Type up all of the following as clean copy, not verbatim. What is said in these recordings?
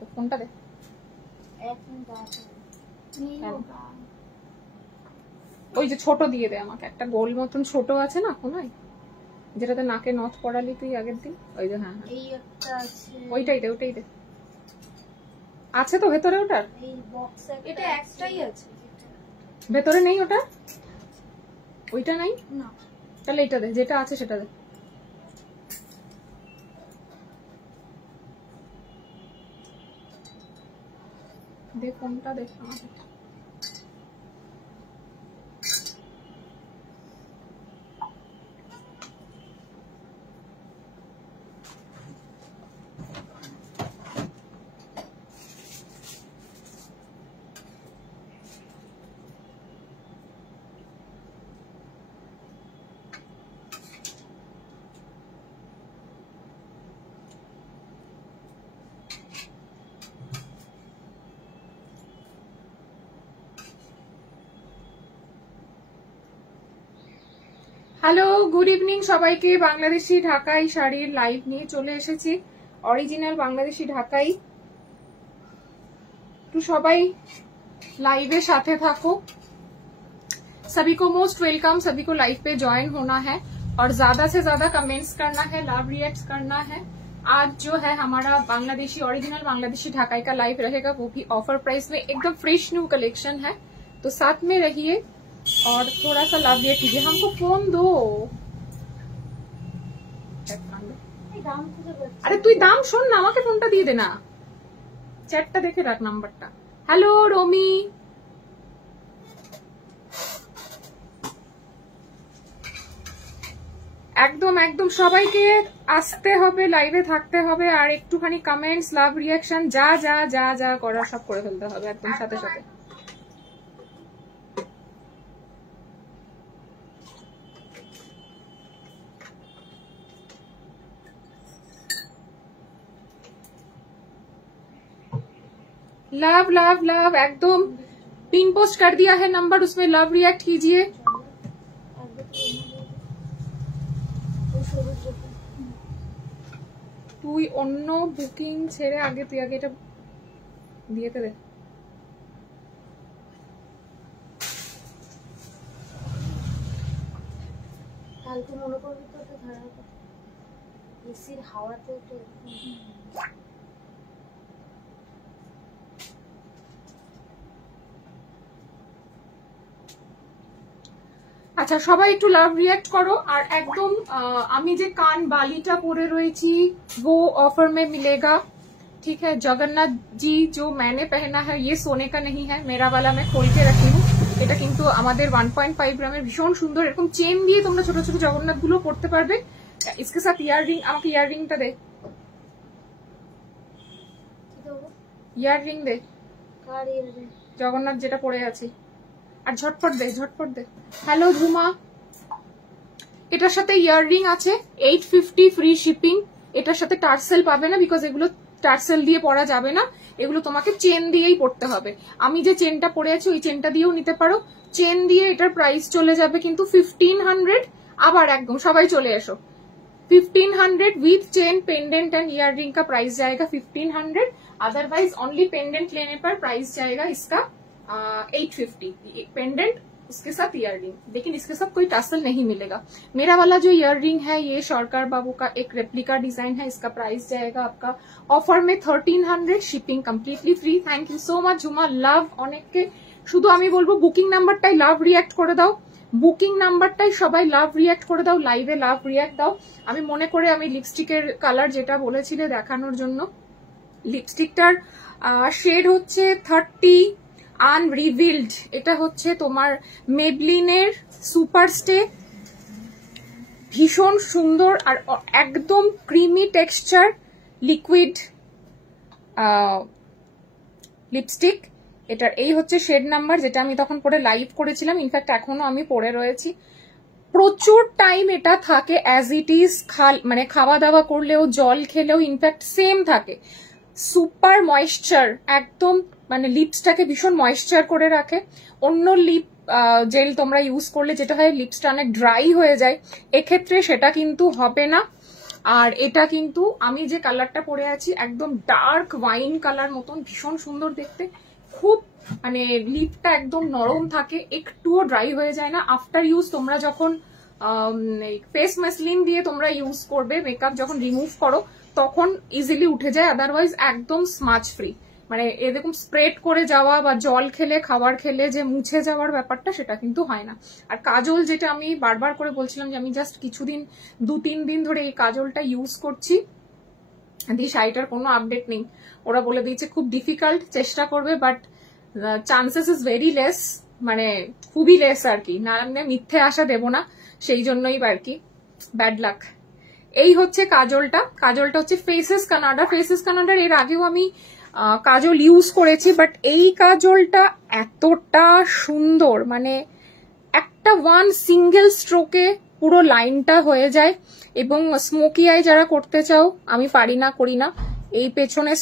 তো, ফোনটা দে। ওই যে ছোট দিয়ে দে আমাকে, একটা গোল মতন ছোট আছে না কোনায়, যেটাতে নাকে নথ পড়ালি তুই আগের দিন, ওই যে। হ্যাঁ এই একটা আছে, ওইটাই দে, ওইটাই দে। আছে তো ভেতরে ওটার? এই বক্সে এটা একটাই আছে, ভেতরে নেই ওটা? ওইটা নাই না, তাহলে এটা দে, যেটা আছে সেটা দে। দে ফোনটা দেখ আমাকে। হ্যালো, গুড ইভিনিং সবাইকে। বাংলাদেশি ঢাকাই শাড়ির লাইভ নিয়ে চলে এসেছি, অরিজিনাল বাংলাদেশি ঢাকাই। তো সবাই लाइव साथे थाको। सभी को मोस्ट वेलकम, सभी को लाइव पे ज्वाइन होना है और ज्यादा से ज्यादा कमेंट्स करना है, लव रिएक्ट्स करना है। आज जो है हमारा बांग्लादेशी ओरिजिनल बांग्लादेशी ढाकाई का लाइव रहेगा, वो भी ऑफर प्राइस में, एकदम फ्रेश न्यू कलेक्शन है। तो साथ में रहिए और थोड़ा सा लव रिएक्ट कीजिए। हमको फोन दो। अरे तु दाम शोन ना, আমাকে ফোনটা দিয়ে দে না, চ্যাটটা দেখে রাখ নাম্বারটা। হ্যালো রমি, একদম একদম সবাইকে আসতে হবে, লাইভে থাকতে হবে আর একটুখানি কমেন্টস, লাভ রিয়াকশন যা যা যা যা করার সব করে ফেলতে হবে একদম সাথে সাথে। लव लव लव एकदम पिन पोस्ट कर दिया है नंबर, उसमें लव रिएक्ट कीजिए। তুই অন্য বুকিং ছেড়ে আগে তুই আগে এটা দিয়ে দে। কালকে মনে করবি তো ওটা ধরার কথা, এসির হাওয়াতে তো। আচ্ছা সবাই একটু লাভ রিएक्ट करो। और एकदम আমি যে কান বালিটা পরে রয়েছি वो ऑफर में मिलेगा, ठीक है। जगन्नाथ जी जो मैंने पहना है ये सोने का नहीं है, मेरा वाला मैं खोल के रखी हूँ। এটা কিন্তু আমাদের 1.5 গ্রামের ভীষণ সুন্দর, এরকম চেন দিয়ে তোমরা ছোট ছোট জগন্নাথ গুলো পড়তে পারবে। इसके साथ ইয়াররিং, আমাকে ইয়াররিংটা দে, ইয়াররিং দে, কার ইয়াররিং? জগন্নাথ যেটা পরে আছি। আর ঝটপট দে, ঝটপট দে। হ্যালো ঝুমা, এটার সাথে ইয়াররিং আছে 850 ফ্রি শিপিং। এটার সাথে টার্সেল পাবে না, বিকজ এগুলো টার্সেল দিয়ে পরা যাবে না, এগুলো তোমাকে চেন দিয়েই পড়তে হবে। আমি যে চেনটা পরে আছি ওই চেনটা দিয়েও নিতে পারো। চেন দিয়ে এটার প্রাইস চলে যাবে কিন্তু 1500। আবার একদম সবাই চলে এসো, 1500 with chain, pendant and earliness का प्राइस जाएगा 1500। अदरवाइज ओनली पेंडेंट लेने पर प्राइस जाएगा इसका 850। पेंडेंट उसके साथ ईयररिंग, लेकिन इसके साथ कोई टासल नहीं मिलेगा। मेरा वाला जो ईयररिंग है ये सरकार बाबू का एक रेप्लिका डिजाइन है, इसका प्राइस जाएगा आपका ऑफर में 1300, shipping completely free. Thank you so much Jhuma, लाभ अनेक के। शुधु आमी बोलबो बुकिंग नाम्बारटाई लाभ रिएक्ट करे दाओ, বুকিং নাম্বারটাই সবাই লাভ রিঅ্যাক্ট করে দাও, লাইভে লাভ রিঅ্যাক্ট দাও। আমি মনে করে আমি লিপস্টিকের কালার যেটা বলেছিলে দেখানোর জন্য, লিপস্টিকটার শেড হচ্ছে 30 আনরিভিলড। এটা হচ্ছে তোমার মেবলিনের সুপার স্টে, ভীষণ সুন্দর আর একদম ক্রিমি টেক্সচার লিকুইড লিপস্টিক। এটার এই হচ্ছে শেড নাম্বার, যেটা আমি তখন পরে লাইভ করেছিলাম, ইনফ্যাক্ট এখনো আমি পরে রয়েছি। প্রচুর টাইম এটা থাকে অ্যাজ ইট ইজ, মানে খাওয়া দাওয়া করলেও জল খেলেও ইনফ্যাক্ট সেম থাকে। সুপার ময়েশ্চার, একদম মানে লিপসটাকে ভীষণ ময়েশ্চার করে রাখে। অন্য লিপ জেল তোমরা ইউজ করলে যেটা হয় লিপসটা অনেক ড্রাই হয়ে যায়, এক্ষেত্রে সেটা কিন্তু হবে না। আর এটা কিন্তু আমি যে কালারটা পরে আছি একদম ডার্ক ওয়াইন কালার মতন, ভীষণ সুন্দর দেখতে, খুব মানে লিপটা একদম নরম থাকে, একটুও ড্রাই হয়ে যায় না। আফটার ইউজ তোমরা যখন ফেস ম্যাসলিন দিয়ে তোমরা ইউজ করবে, মেকআপ যখন রিমুভ করো তখন ইজিলি উঠে যায়, আদারওয়াইজ একদম স্মাচ ফ্রি। মানে এরকম স্প্রেড করে যাওয়া বা জল খেলে খাবার খেলে যে মুছে যাওয়ার ব্যাপারটা সেটা কিন্তু হয় না। আর কাজল, যেটা আমি বারবার করে বলছিলাম যে আমি জাস্ট কিছুদিন 2-3 দিন ধরে এই কাজলটা ইউজ করছি, দি শাড়িটার কোনো আপডেট নেই। ওরা বলে দিয়েছে খুব ডিফিকাল্ট, চেষ্টা করবে, but chances is very less, মানে খুবই লেস আর কি। না মিথ্যে আশা দেবো না, সেই জন্যই আর কি, ব্যাড লাক। এই হচ্ছে কাজলটা। কাজলটা হচ্ছে ফেসেস কানাডা। ফেসেস কানাডার এর আগেও আমি কাজল ইউজ করেছি, বাট এই কাজলটা এতটা সুন্দর, মানে একটা ওয়ান সিঙ্গেল স্ট্রোকে পুরো লাইনটা হয়ে যায়। এবং স্মোকি আই যারা করতে চাও, আমি পারি না, করি না, এই পেছনে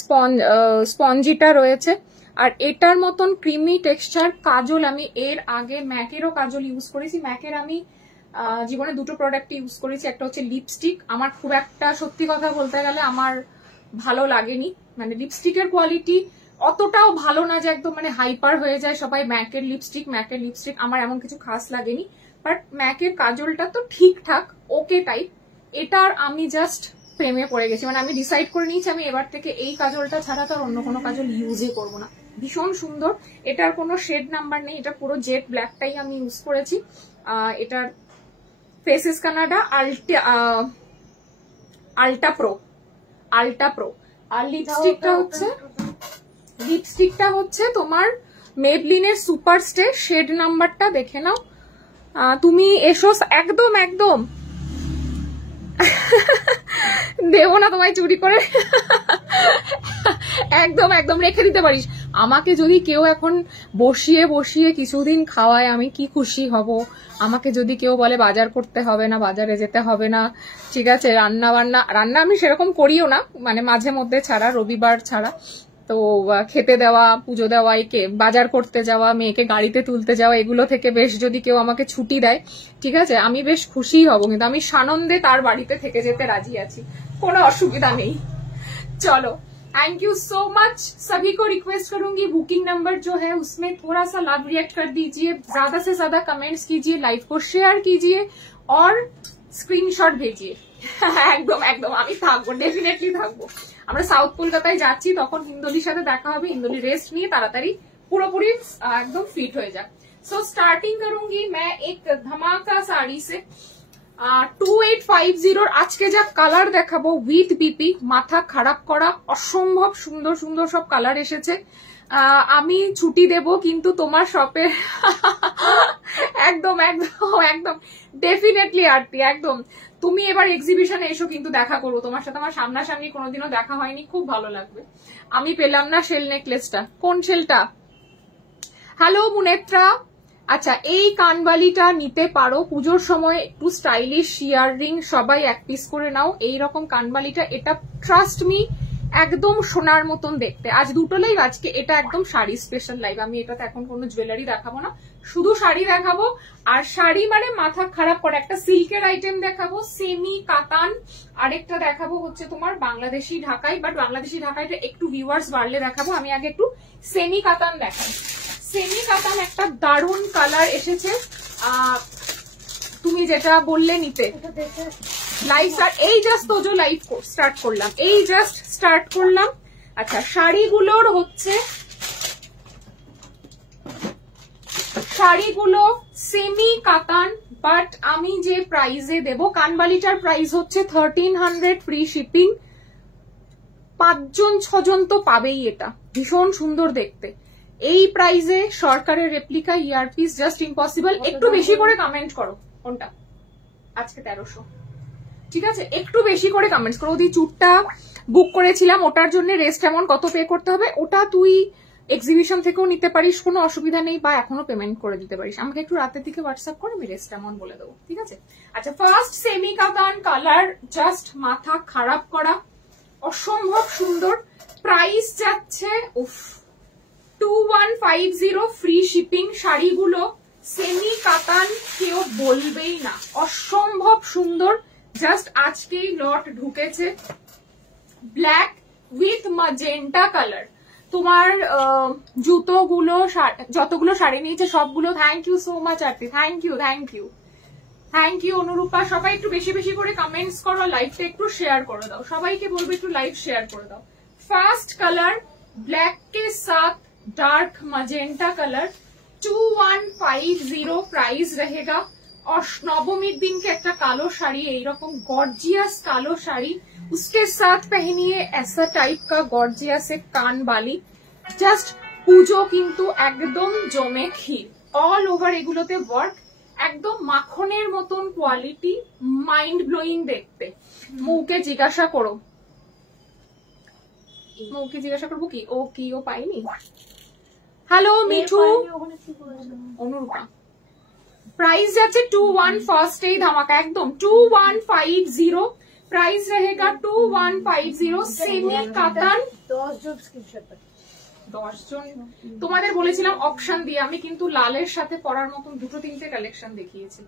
স্পঞ্জিটা রয়েছে। আর এটার মতন ক্রিমি টেক্সচার কাজল আমি এর আগে ম্যাকেরও কাজল ইউজ করেছি। ম্যাকের আমি জীবনে 2টো প্রোডাক্ট ইউজ করেছি, একটা হচ্ছে লিপস্টিক। আমার খুব একটা, সত্যি কথা বলতে গেলে আমার ভালো লাগেনি, মানে লিপস্টিকের কোয়ালিটি অতটাও ভালো না যে একদম মানে হাইপার হয়ে যায় সবাই ম্যাকের লিপস্টিক। আমার এমন কিছু খাস লাগেনি, বাট ম্যাকের কাজলটা তো ঠিকঠাক ওকে টাইপ। এটার আমি জাস্ট প্রেমে পড়ে গেছি, মানে আমি ডিসাইড করে নিয়েছি আমি এবার থেকে এই কাজলটা ছাড়া তার অন্য কোনো কাজল ইউজই করবো না। ভীষণ সুন্দর, এটার কোনো শেড নাম্বার নেই, এটা পুরো জেড ব্ল্যাকটাই আমি ইউজ করেছি। এটার ফেসেস কানাডা আল্টা প্রো। আর লিপস্টিকটা হচ্ছে তোমার মেবলিনের সুপার স্টে, শেড নাম্বারটা দেখে নাও। তুমি এসো, একদম একদম দেবো না তোমায় চুরি করে, একদম একদম রেখে দিতে পারিস। আমাকে যদি কেউ এখন বসিয়ে বসিয়ে কিছুদিন খাওয়ায় আমি কি খুশি হব। আমাকে যদি কেউ বলে বাজার করতে হবে না, বাজারে যেতে হবে না, ঠিক আছে, রান্না আমি সেরকম করিও না, মানে মাঝে মধ্যে ছাড়া, রবিবার ছাড়া। তো খেতে দেওয়া, পুজো দেওয়া, বাজার করতে যাওয়া, মেয়েকে গাড়িতে তুলতে যাওয়া, এগুলো থেকে বেশ যদি কেউ আমাকে ছুটি দেয়, ঠিক আছে, আমি বেশ খুশি হব। কিন্তু আমি সানন্দে তার বাড়িতে থেকে যেতে রাজি আছি, কোনো অসুবিধা নেই। चलो, थैंक यू सो मच। सभी को रिक्वेस्ट करूंगी बुकिंग नंबर जो है उसमें थोड़ा सा लाइव रिएक्ट कर दीजिए, ज्यादा से ज्यादा कमेंट्स कीजिए, लाइव को शेयर कीजिए और স্ক্রিনশট ভেজিয়ে। একদম একদম আমি থাকবো, ডেফিনেটলি থাকবো। আমরা সাউথ কলকাতায় যাচ্ছি, তখন হিন্দোলির সাথে দেখা হবে। হিন্দোলি রেস্ট নিয়ে তাড়াতাড়ি পুরোপুরি একদম ফিট হয়ে যায়। सो स्टार्टिंग करूंगी मैं एक धमाका साड़ी से। 2850 আজকে যা কালার দেখাবো উইথ বিপি, মাথা খারাপ করা, অসম্ভব সুন্দর সুন্দর সব কালার এসেছে। আমি ছুটি দেব কিন্তু তোমার শপে একদম একদম একদম ডেফিনেটলি আরতি, একদম তুমি এবার এক্সিবিশনে এসো, কিন্তু দেখা করবো তোমার সাথে। আমার সামনাসামনি কোনোদিনও দেখা হয়নি, খুব ভালো লাগবে। আমি পেলাম না শেল নেকলেসটা, কোন শেলটা? হ্যালো মুনেত্রা, আচ্ছা এই কানবালিটা নিতে পারো পুজোর সময়, একটু স্টাইলিশ ইয়াররিং, সবাই এক পিস করে নাও এইরকম কানবালিটা। এটা ট্রাস্ট মি একদম সোনার মতন দেখতে। আজ 2টো লাইভ, আজকে এটা একদম শাড়ি স্পেশাল লাইভ। আমি এটাতে এখন কোনো জুয়েলারি দেখাবো না, শুধু শাড়ি দেখাবো। আর শাড়ি মানে মাথা খারাপ করে, একটা সিল্কের আইটেম দেখাবো, সেমি কাতান, আরেকটা দেখাবো হচ্ছে তোমার বাংলাদেশি ঢাকাই। বাট বাংলাদেশি ঢাকাইটা একটু ভিউয়ার্স বাড়লে দেখাবো, আমি আগে একটু সেমি কাতান দেখাই। সেমি কাতান একটা দারুণ কালার এসেছে। তুমি যেটা বললে নিতে, লাইভ স্টার্ট, এই জাস্ট তোজো লাইভ স্টার্ট করলাম, এই জাস্ট স্টার্ট করলাম। আচ্ছা শাড়িগুলোর হচ্ছে, শাড়িগুলো সেমি কাতান, বাট আমি যে প্রাইসে দেব, কানবালিটার প্রাইস হচ্ছে 1300 ফ্রি শিপিং। 5-6 জন তো পাবেই, এটা ভীষণ সুন্দর দেখতে। এই প্রাইসে সরকারের রেপ্লিকা ইয়ারপিস জাস্ট ইম্পসিবল। একটু বেশি করে কমেন্ট করো কোনটা, আজকে 1300, ঠিক আছে, একটু বেশি করে কমেন্টস করো। ওই চুটটা বুক করেছিলাম, ওটার জন্য রেস্ট অ্যামাউন্ট কত পে করতে হবে, ওটা তুই এক্সিবিশন থেকেও নিতে পারিস, কোনো অসুবিধা নেই, বা এখনো পেমেন্ট করে দিতে পারিস। আমাকে একটু রাতের দিকে হোয়াটসঅ্যাপ করে আমি রেস্ট অ্যামাউন্ট বলে দেবো, ঠিক আছে। আচ্ছা ফার্স্ট সেমি কাতান কালার, জাস্ট মাথা খারাপ করা, অসম্ভব সুন্দর। প্রাইস যাচ্ছে 2150 ফ্রি শিপিং। শাড়িগুলো সেমি কাতান কেউ বলবেই না, অসম্ভব সুন্দর। জাস্ট আজকেই লট ঢুকেছে, ব্ল্যাক উইথ ম্যাজেন্টা কালার। তোমার জুতোগুলো যতগুলো শাড়ি নিয়েছে সবগুলো, thank you so much Arati, thank you thank you thank you Anurupa. সবাই একটু বেশি বেশি করে কমেন্টস করো, লাইভটা একটু শেয়ার করে দাও, সবাইকে বলবো একটু লাইভ শেয়ার করে দাও। ফার্স্ট কালার ब्लैक के साथ डार्क मजेंटा कलर 2150 प्राइस रहेगा। और नवमीर दिन के एक कालो शाड़ी, এইরকম गॉर्जियस कालो शाड़ी, उसके साथ पहनिए ऐसा टाइप का गॉर्जियस एक कान बाली। জাস্ট পুজো কিন্তু একদম জমে ক্ষীর, অল ওভার এগুলোতে ওয়ার্ক, একদম মাখনের মতন কোয়ালিটি, মাইন্ড ব্লোয়িং দেখতে। মৌকে জিজ্ঞাসা করো, মৌকে জিজ্ঞাসা করবো কি ও পাইনি। হ্যালো মিঠু, অনুরূপা। प्राइस যাচ্ছে 21, ফার্স্ট এই ধামাকা একদম 2150, प्राइस रहेगा 2150। সেমি কাতান 10 জন স্ক্রিনশট পাঠিয়ে, 10 জন তোমাদের বলেছিলাম অপশন দিয়ে, আমি কিন্তু লালের সাথে পরার মতন দুটো তিনটে কালেকশন দেখিয়েছি।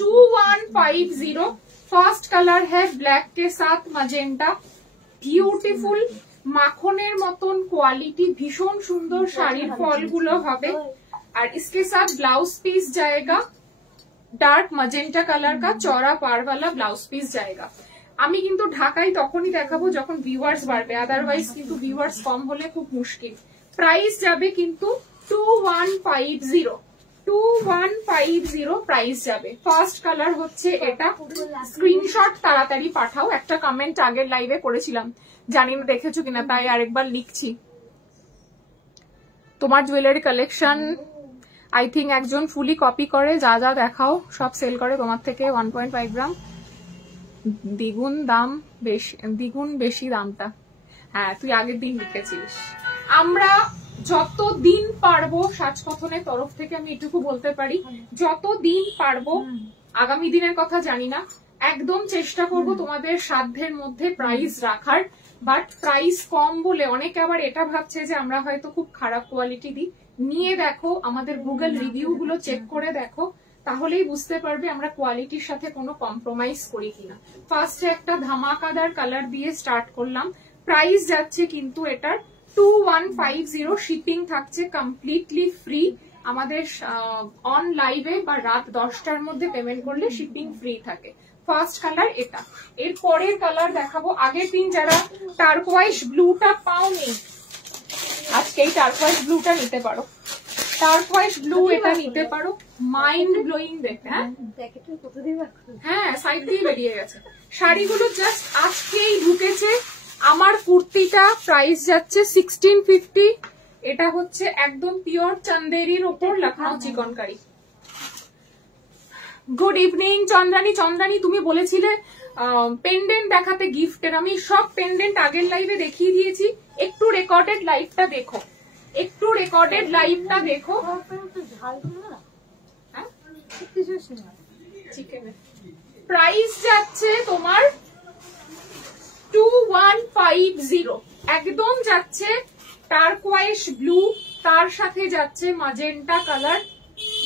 2150, ফার্স্ট কালার है ब्लैक के साथ मजेंटा, বিউটিফুল মাখনের মতন কোয়ালিটি, ভীষণ সুন্দর শাড়ির ফলগুলো হবে। আর इसके साथ ब्लाउज पीस जाएगा, डार्क मजेंटा कलर का चौड़ा पार वाला ब्लाउज पीस जाएगा। আমি কিন্তু ঢাকায় তখনই দেখাবো যখন ভিউয়ার্স বাড়বে, আদারওয়াইজ কিন্তু ভিউয়ার্স কম হলে খুব মুশকিল। প্রাইস যাবে কিন্তু 2150 প্রাইস যাবে। ফার্স্ট কালার হচ্ছে এটা, স্ক্রিনশট তাড়াতাড়ি পাঠাও। একটা কমেন্ট আগের লাইভে করেছিলাম, জানি না দেখেছো কিনা, তাই আরেকবার লিখছি। তোমার জুয়েলারি কালেকশন আই থিঙ্ক একজন ফুলি কপি করে, যা যা দেখাও সব সেল করে তোমার থেকে। 1.5 গ্রাম দ্বিগুণ বেশি দামটা। হ্যাঁ, তুই আগের দিন লিখেছিস। আমরা যতদিন পারবো, সাজকথনের তরফ থেকে আমি এটুকু বলতে পারি, যতদিন পারবো, আগামী দিনের কথা জানি না, একদম চেষ্টা করব তোমাদের সাধ্যের মধ্যে প্রাইস রাখার। বাট প্রাইস কম বলে অনেকে আবার এটা ভাবছে যে আমরা হয়তো খুব খারাপ কোয়ালিটি দিই। নিয়ে দেখো, আমাদের গুগল রিভিউ গুলো চেক করে দেখো, তাহলেই বুঝতে পারবে আমরা কোয়ালিটির সাথে কোনো কম্প্রোমাইজ করি কিনা। ফার্স্টে একটা ধামাকাদার কালার দিয়ে স্টার্ট করলাম। প্রাইস যাচ্ছে কিন্তু এটার 2150, শিপিং থাকছে কমপ্লিটলি ফ্রি। আমাদের অন লাইভে বা রাত 10টার মধ্যে পেমেন্ট করলে শিপিং ফ্রি থাকে। ফার্স্ট কালার এটা। এর পরের কালার দেখাবো। আগের দিন যারা টার্কোয়াইজ ব্লুটা পাওনি, আজকে এই টার্কোয়াইজ ব্লুটা নিতে পারো। টার্কোয়াইজ ব্লু এটা নিতে পারো, মাইন্ড ব্লোয়িং দেখতে। হ্যাঁ, সাইড দিয়ে বেরিয়ে গেছে। শাড়িগুলো জাস্ট আজকেই ঢুকেছে। আমার কুর্তিটা প্রাইস যাচ্ছে 1650। এটা হচ্ছে একদম পিওর চান্দেরির ওপর লখনৌ চিকনকারি। Good evening Chandrani. চন্দ্রানী, তুমি বলেছিলে পেন্ডেন্ট দেখাতে গিফটের, আমি সব পেন্ডেন্ট আগের লাইভে দেখিয়ে দিয়েছি। একটু রেকর্ডেড লাইভটা দেখো, একটু রেকর্ডেড লাইভটা দেখো। প্রাইস যাচ্ছে তোমার 2150, একদম যাচ্ছে টার্কোয়াইজ ব্লু, তার সাথে যাচ্ছে ম্যাজেন্টা কালার।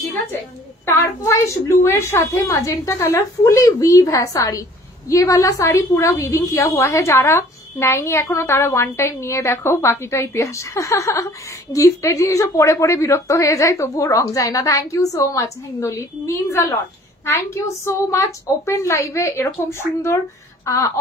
ঠিক আছে, টার্কোয়াইজ ব্লू এর সাথে ম্যাজেন্টা কালার, ফুলি वीव है साड़ी। ये वाला साड़ी पूरा वीविंग किया हुआ है। যারা নাইনি এখনো তারা ওয়ান টাইম নিয়ে দেখো, বাকিটা ইতিহাস। গিফটের জিনিসও পরে পরে বিরক্ত হয়ে যায়, তবুও রং যায় না। Thank you so much Hindoli, means a lot. Thank you so much. Open লাইভে এরকম সুন্দর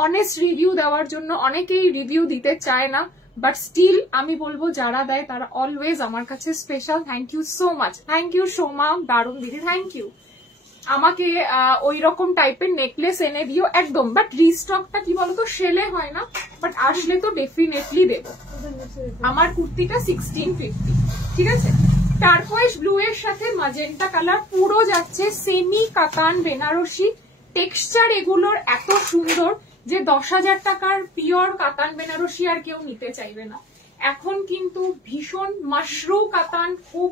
অনেস্ট রিভিউ দেওয়ার জন্য। অনেকেই রিভিউ দিতে চায় না, বাট স্টিল আমি বলবো যারা দেয় তারা অলওয়েজ আমার কাছে special. Thank you so much. Thank you Soma, দারুণ দিদি, থ্যাংক ইউ। আমাকে ওই রকম টাইপের নেকলেস এনে দিও একদম, বাট রিস্টকটা কি বলতো সেলে হয় না, বাট আসলে তো ডেফিনেটলি দেবো। আমার কুর্তিটা 1650, ঠিক আছে। টার্কোয়েজ ব্লু এর সাথে ম্যাজেন্টা কালার, পুরো যাচ্ছে সেমি কাতান বেনারসি। টেক্সচার এগুলোর এত সুন্দর যে 10,000 টাকার পিওর কাতান বেনারসি আর কেউ নিতে চাইবে না। এখন কিন্তু ভীষণ মাশরু কাতান খুব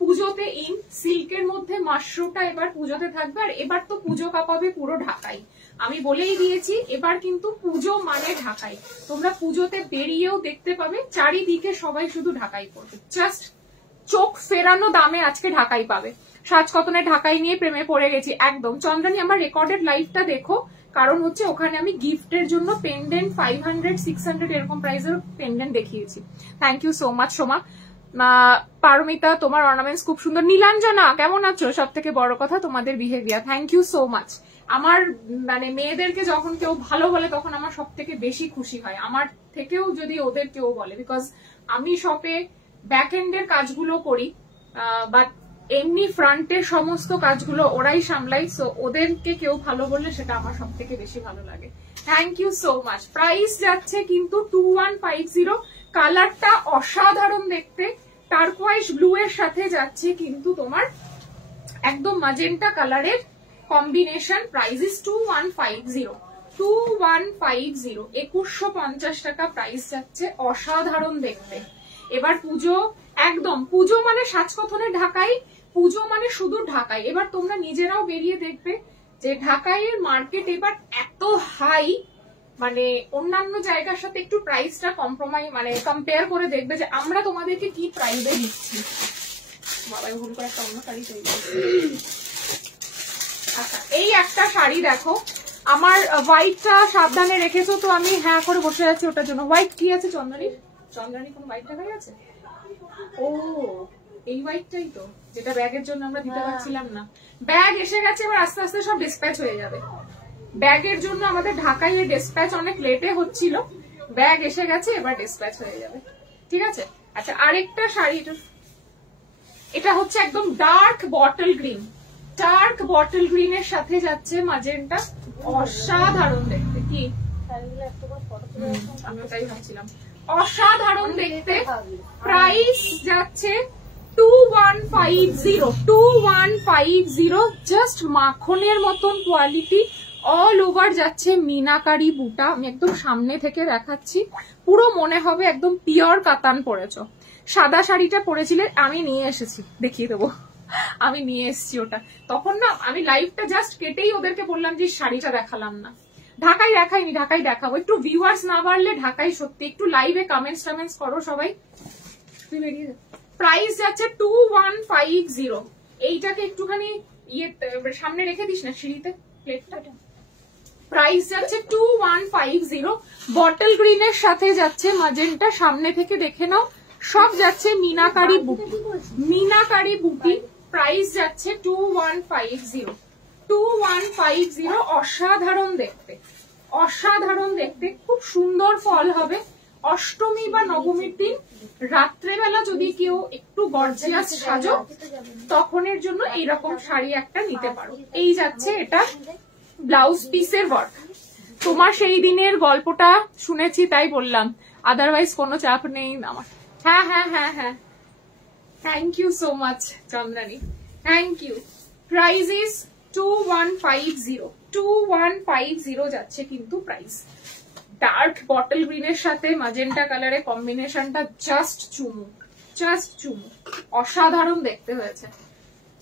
পুজোতে ইন, সিল্কের মধ্যে মাশরুটা এবার পুজোতে থাকবে। আর এবার তো পুজো কাঁপাবে পুরো ঢাকাই, আমি বলেই দিয়েছি। এবার কিন্তু পুজো মানে ঢাকাই, তোমরা পুজোতে বেরিয়েও দেখতে পাবে চারিদিকে সবাই শুধু ঢাকাই পড়বে। জাস্ট চোখ ফেরানো দামে আজকে ঢাকাই পাবে। সাজ কটনের ঢাকাই নিয়ে প্রেমে পড়ে গেছি। একদম চন্দ্রানী, আমার রেকর্ডেড লাইভটা দেখো, কারণ হচ্ছে ওখানে আমি গিফটের জন্য পেন্ডেন্ট 500 600 এরকম প্রাইসের পেন্ডেন্ট দেখিয়েছি। Thank you so much Soma. Paromita, তোমার অর্নামেন্টস খুব সুন্দর। নীলাঞ্জনা, কেমন আছো? সব থেকে বড় কথা তোমাদের behaviour, thank you so much. আমার মানে মেয়েদেরকে যখন কেউ ভালো বলে তখন আমার সব থেকে বেশি খুশি হয়, আমার থেকেও যদি ওদের কেউ বলে, বিকজ আমি শপে ব্যাক এন্ডের কাজগুলো করি, বাট এমনি ফ্রন্টের সমস্ত কাজগুলো ওরাই সামলাই। সো ওদেরকে কেউ ভালো বললে সেটা আমার সব থেকে বেশি ভালো লাগে। Thank you so much. Price যাচ্ছে কিন্তু 2150। কালারটা অসাধারণ দেখতে, টার্কোয়াইজ ব্লু এর সাথে যাচ্ছে কিন্তু তোমার একদম ম্যাজেন্টা কালারের কম্বিনেশন। Price is 2150। 2150, 2150 টাকা প্রাইস যাচ্ছে, অসাধারণ দেখতে। এবার পুজো, একদম পুজো মানে সাজকথনের ঢাকাই, পুজো মানে শুধু ঢাকাই। এবার তোমরা নিজেরাও বেরিয়ে দেখবে যে ঢাকাইয়ের মার্কেট এবার এত হাই, মানে অন্যান্য জায়গার সাথে একটু প্রাইসটা কম্প্রোমাইজ মানে কম্পেয়ার করে দেখবে যে আমরা তোমাদেরকে কি প্রাইসে দিচ্ছি। বাবাই ভুল করে একটা অন্য শাড়ি তৈরি। আচ্ছা, এই একটা শাড়ি দেখো, আমার হোয়াইটটা সাবধানে রেখেছো তো আমি হ্যাঁ করে বসে আছি ওটার জন্য। হোয়াইট কি আছে চন্দ্রানীর? চন্দ্রানী কোনো হোয়াইট টাকাই আছে? ও এই হোয়াইটটাই তো, যেটা ব্যাগের জন্য আমরা দিতে পারছিলাম না। ব্যাগ এসে গেছে, এবার আস্তে আস্তে সব ডিসপ্যাচ হয়ে যাবে। ব্যাগের জন্য আমাদের ঢাকায় এই ডিসপ্যাচ অনেক লেটে হচ্ছিল, ব্যাগ এসে গেছে, এবার ডিসপ্যাচ হয়ে যাবে। ঠিক আছে। আচ্ছা, আরেকটা শাড়ি, এটা হচ্ছে একদম dark bottle green, dark bottle গ্রিনের সাথে যাচ্ছে ম্যাজেন্টা, অসাধারণ দেখতে। কি আমি ওটাই ভাবছিলাম, অসাধারণ দেখতে। প্রাইস যাচ্ছে 2150। 2150, জাস্ট মাখনের মতন কোয়ালিটি, অল ওভার যাচ্ছে মিনাকারি বুটা। আমি একদম সামনে থেকে দেখাচ্ছি, পুরো মনে হবে একদম পিওর কাতান পরেছ। সাদা শাড়িটা পরেছিলে, আমি নিয়ে এসেছি, দেখিয়ে দেবো, আমি নিয়ে এসেছি ওটা। তখন না আমি লাইভটা জাস্ট কেটেই ওদেরকে বললাম যে শাড়িটা দেখালাম না। ঢাকাই দেখাইনি, ঢাকাই দেখাবো। একটু ভিউয়ার্স না বাড়লে ঢাকাই সত্যি, একটু লাইভে কমেন্টস টামেন্টস করো সবাই। প্রাইস যাচ্ছে 2150। এইটাকে একটুখানি ইয়ে সামনে রেখে দিস না সিঁড়িতে প্লেটটা। প্রাইস যাচ্ছে 2150। বটল গ্রিনের সাথে যাচ্ছে ম্যাজেন্টা, সামনে থেকে দেখে নাও, সব যাচ্ছে মিনাকারি বুটি, মিনাকারি বুটি। প্রাইস যাচ্ছে 2150। 2150, অসাধারণ দেখতে, অসাধারণ দেখতে, খুব সুন্দর ফল হবে। অষ্টমী বা নবমীর দিন রাত্রেবেলা যদি কেউ একটু গর্জিয়াস সাজো, তখনের জন্য এইরকম শাড়ি একটা নিতে পারো। এই যাচ্ছে এটা ব্লাউজ পিসের ওয়ার্ক। তোমার সেই দিনের গল্পটা শুনেছি তাই বললাম, আদারওয়াইজ কোনো চাপ নেই আমার। হ্যাঁ হ্যাঁ হ্যাঁ হ্যাঁ, thank you so much Chandrani, thank you. Price is 2150। 2150 যাচ্ছে কিন্তু প্রাইস। ডার্ক বটল গ্রিনের সাথে ম্যাজেন্টা কালারের কম্বিনেশনটা জাস্ট চুমু, জাস্ট চুমু, অসাধারণ দেখতে হয়েছে।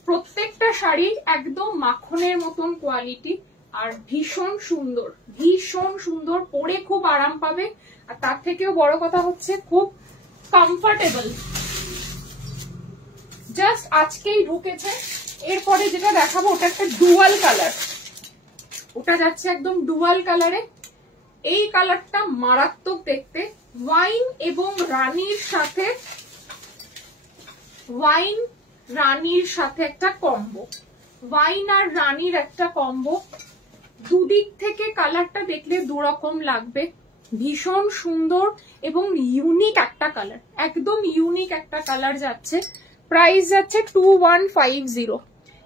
প্রত্যেকটা শাড়ি একদম মাখনের মতন কোয়ালিটি, আর ভীষণ সুন্দর, ভীষণ সুন্দর, পরে খুব আরাম পাবে। আর তার থেকেও বড় কথা হচ্ছে খুব কমফোর্টেবল। জাস্ট আজকেই ঢুকেছে। এরপরে যেটা দেখাবো ওটা একটা ডুয়াল কালার, ওটা যাচ্ছে একদম ডুয়াল কালারে। এই কালারটা মারাত্মক দেখতে, ওয়াইন এবং রানীর সাথে, ওয়াইন রানীর সাথে একটা কম্বো, ওয়াইন আর রানীর একটা কম্বো। দুদিক থেকে কালারটা দেখলে দুরকম লাগবে, ভীষণ সুন্দর এবং ইউনিক একটা কালার, একদম ইউনিক একটা কালার যাচ্ছে। প্রাইস যাচ্ছে 2150,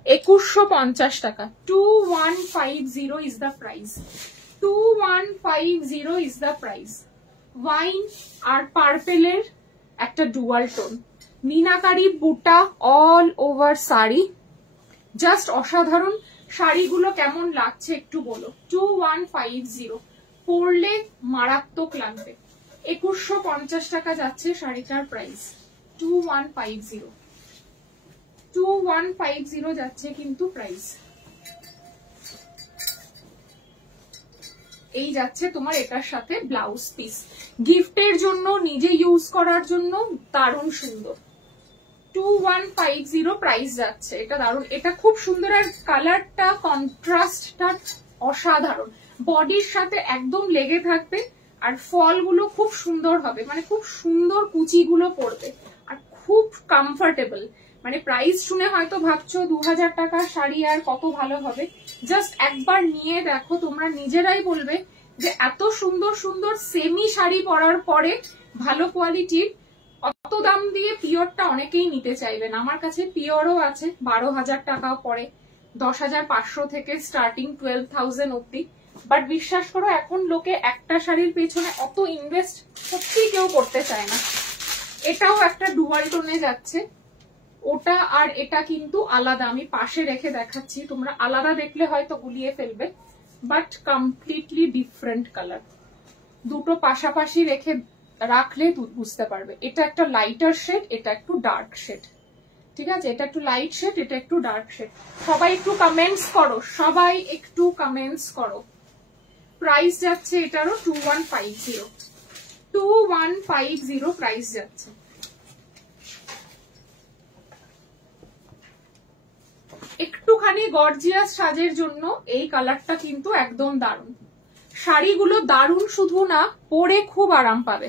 2150 টাকা। 2150 is the price, 2150 is the price. Wine আর পার্পেলের একটা ডুয়াল টোন, মিনাকারি বুটা অল ওভার শাড়ি, জাস্ট অসাধারণ। শাড়িগুলো কেমন লাগছে একটু বলো। 2150, পরলে মারাত্মক লাগবে। 2150 টাকা যাচ্ছে শাড়িটার প্রাইস। 2150, 2150 যাচ্ছে কিন্তু প্রাইস। এই যাচ্ছে তোমার এটার সাথে ব্লাউজ পিস, গিফটের জন্য, নিজে ইউজ করার জন্য দারুণ সুন্দর। 2150 প্রাইস যাচ্ছে। এটা দারুন, এটা খুব সুন্দর, আর কালারটা কন্ট্রাস্টটা অসাধারণ, বডির সাথে একদম লেগে থাকবে, আর ফলগুলো খুব সুন্দর হবে, মানে খুব সুন্দর কুচিগুলো পড়বে, আর খুব কমফোর্টেবল। মানে প্রাইস শুনে হয়তো ভাবছো 2000 টাকার শাড়ি আর কত ভালো হবে, জাস্ট একবার নিয়ে দেখো, তোমরা নিজেরাই বলবে যে এত সুন্দর সুন্দর সেমি শাড়ি পরার পরে ভালো কোয়ালিটির অত দাম দিয়ে পিওরটা অনেকেই নিতে চাইবেন। আমার কাছে পিওরও আছে 12,000 টাকাও পড়ে, 10,500 থেকে স্টার্টিং 12,000 অব্দি। বাট বিশ্বাস করো এখন লোকে একটা শাড়ির পেছনে অত ইনভেস্ট সত্যি কেউ করতে চায় না। এটাও একটা ডুয়াল টোনে যাচ্ছে, ওটা আর এটা কিন্তু আলাদা, আমি পাশে রেখে দেখাচ্ছি, তোমরা আলাদা দেখলে হয়তো গুলিয়ে ফেলবে, বাট কমপ্লিটলি ডিফারেন্ট কালার। দুটো পাশাপাশি রেখে রাখলে বুঝতে পারবে। এটা একটা লাইটার শেড, এটা একটু ডার্ক শেড, ঠিক আছে? এটা একটু লাইট শেড, এটা একটু ডার্ক শেড। সবাই একটু কমেন্টস করো, সবাই একটু কমেন্টস করো। প্রাইস যাচ্ছে এটারও 2150 প্রাইস যাচ্ছে। একটুখানি গর্জিয়াস সাজের জন্য এই কালারটা কিন্তু একদম দারুণ। শাড়িগুলো দারুণ শুধু না, পরে খুব আরাম পাবে,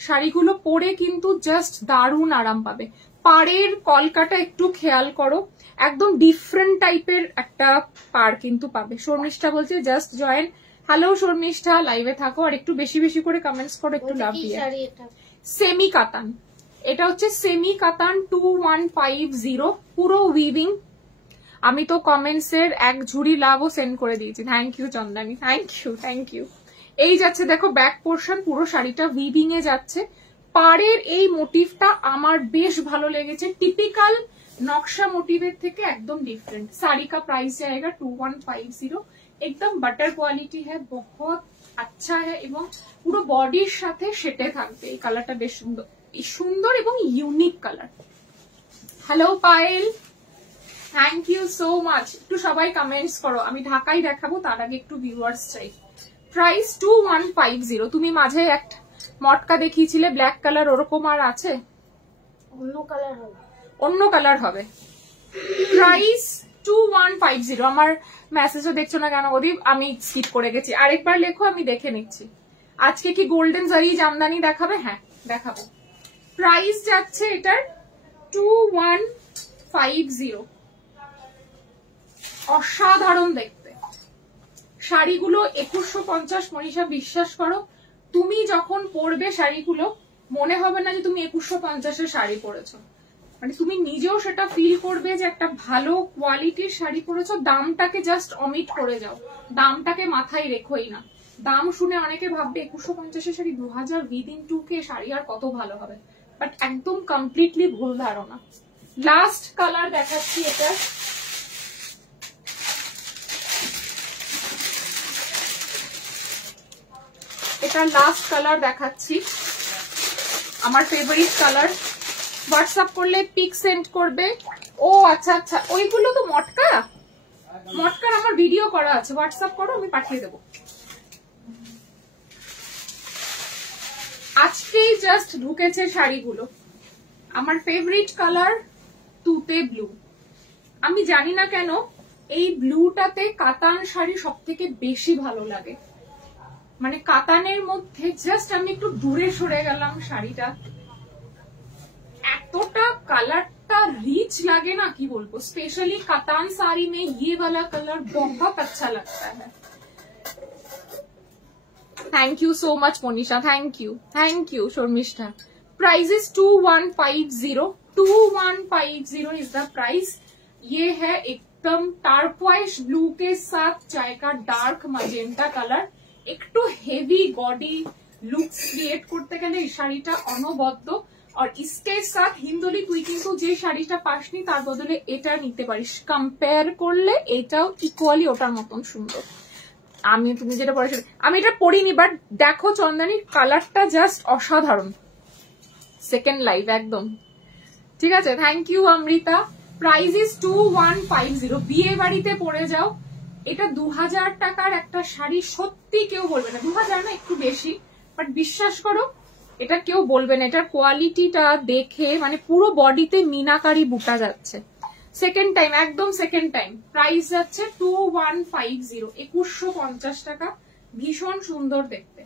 শাড়িগুলো পরে কিন্তু জাস্ট দারুণ আরাম পাবে। পাড়ের কলকাটা একটু খেয়াল করো, একদম ডিফারেন্ট টাইপের একটা পাড় কিন্তু পাবে। শর্মিষ্ঠা বলছে জাস্ট জয়েন, হ্যালো শর্মিষ্ঠা, লাইভে থাকো আর একটু বেশি বেশি করে কমেন্টস করো, একটু লাভ দিয়ে। সেমি কাতান, এটা হচ্ছে সেমি কাতান 2150, পুরো উইভিং। আমি তো কমেন্টস এর এক ঝুড়ি লাভও সেন্ড করে দিয়েছি, thank you Chandani, thank you thank you. এই যাচ্ছে দেখো ব্যাক পোর্শন, পুরো শাড়িটা উইভিং এ যাচ্ছে। পাড়ের এই মোটিভটা আমার বেশ ভালো লেগেছে, টিপিক্যাল নকশা মোটিভের থেকে একদম ডিফারেন্ট। শাড়ি কা প্রাইস जाएगा 2150, एकदम बटर क्वालिटी है, बहुत अच्छा है এবং পুরো বডির সাথে সেটে থাকবে। এই কালারটা বেশ সুন্দর, সুন্দর এবং unique colour. Hello Payel, thank you so much. একটু সবাই কমেন্টস করো, আমি ঢাকাই দেখাবো, তার আগে একটু ভিউয়ার্স চাই। প্রাইস 2150। তুমি মাঝে একটা মটকা দেখিয়েছিলে ব্ল্যাক কালার, ওরকম আর আছে? অন্য কালার হবে, অন্য কালার হবে। প্রাইস 2150। আমার মেসেজও দেখছো না কেন ওদীপ? আমি স্কিপ করে গেছি, আরেকবার লেখো, আমি দেখে নিচ্ছি। আজকে কি গোল্ডেন জারি জামদানি দেখাবে? হ্যাঁ দেখাবো। প্রাইস যাচ্ছে এটার 2150। অসাধারণ দেখতে শাড়িগুলো, 2150। মনীষা বিশ্বাস করো, তুমি যখন পরবে শাড়িগুলো মনে হবে না যে তুমি 2150-এর শাড়ি পরেছো, মানে তুমি নিজেও সেটা ফিল করবে যে একটা ভালো কোয়ালিটির শাড়ি পরেছো। দামটাকে জাস্ট অমিট করে যাও, দামটাকে মাথায় রেখোই না। দাম শুনে অনেকে ভাববে 2150-এর শাড়ি 2000 উইদিন 2K শাড়ি আর কত ভালো হবে, বাট একদম কমপ্লিটলি ভুল ধারণা। লাস্ট কালার দেখাচ্ছি, এটা লাস্ট কালার দেখাচ্ছি, আমার ফেভারিট কালার। হোয়াটসঅ্যাপ করলে পিক সেন্ড করবে। ও আচ্ছা আচ্ছা, ওইগুলো তো মটকার আমার ভিডিও করা আছে, হোয়াটসঅ্যাপ করো, আমি পাঠিয়ে দেবো। আজকেই জাস্ট ঢুকেছে শাড়িগুলো। আমার ফেভারিট কালার তুতে ব্লু। আমি জানি না কেন এই ব্লুটাতে কাতান শাড়ি সব থেকে বেশি ভালো লাগে, মানে কাতানের মধ্যে জাস্ট আমি একটু দূরে সরে গেলাম, শাড়িটা এতটা কালারটা রিচ লাগে না, কি বলবো। স্पेशली कातान साड़ी में ये वाला कलर बहुत अच्छा लगता है। Thank you so much Monisha, thank you Sharmishtha. Price is 2150। 2150 is the price. ये है एकदम टार्क्वाइश ब्लू के साथ चाय का डार्क मजेंटा कलर। একটু হেভি বডি লুকস ক্রিয়েট করতে গেলে এই শাড়িটা অনবদ্য। আর इसके साथ হিন্দোলি তুই কিন্তু যে শাড়িটা পাসনি তার বদলে এটা নিতে পারিস, কম্পেয়ার করলে এটাও ইকুয়ালি ওটার মতন সুন্দর। তুমি যেটা পরেছো, আমি এটা পরিনি, বাট দেখো চন্দনীর কালারটা জাস্ট অসাধারণ। সেকেন্ড লাইভ একদম ঠিক আছে। Thank you Amrita. Price is 2150। বিয়ে বাড়িতে পরে যাও, এটা 2000 টাকার একটা শাড়ি সত্যি কেউ বলবে না। 2000 না, একটু বেশি, বাট বিশ্বাস করো এটা কেউ বলবে না, এটার কোয়ালিটিটা দেখে মানে পুরো বডিতে মিনাকারি বুটা যাচ্ছে। সেকেন্ড টাইম, একদম সেকেন্ড টাইম। প্রাইস যাচ্ছে 2150, 2150 টাকা। ভীষণ সুন্দর দেখতে,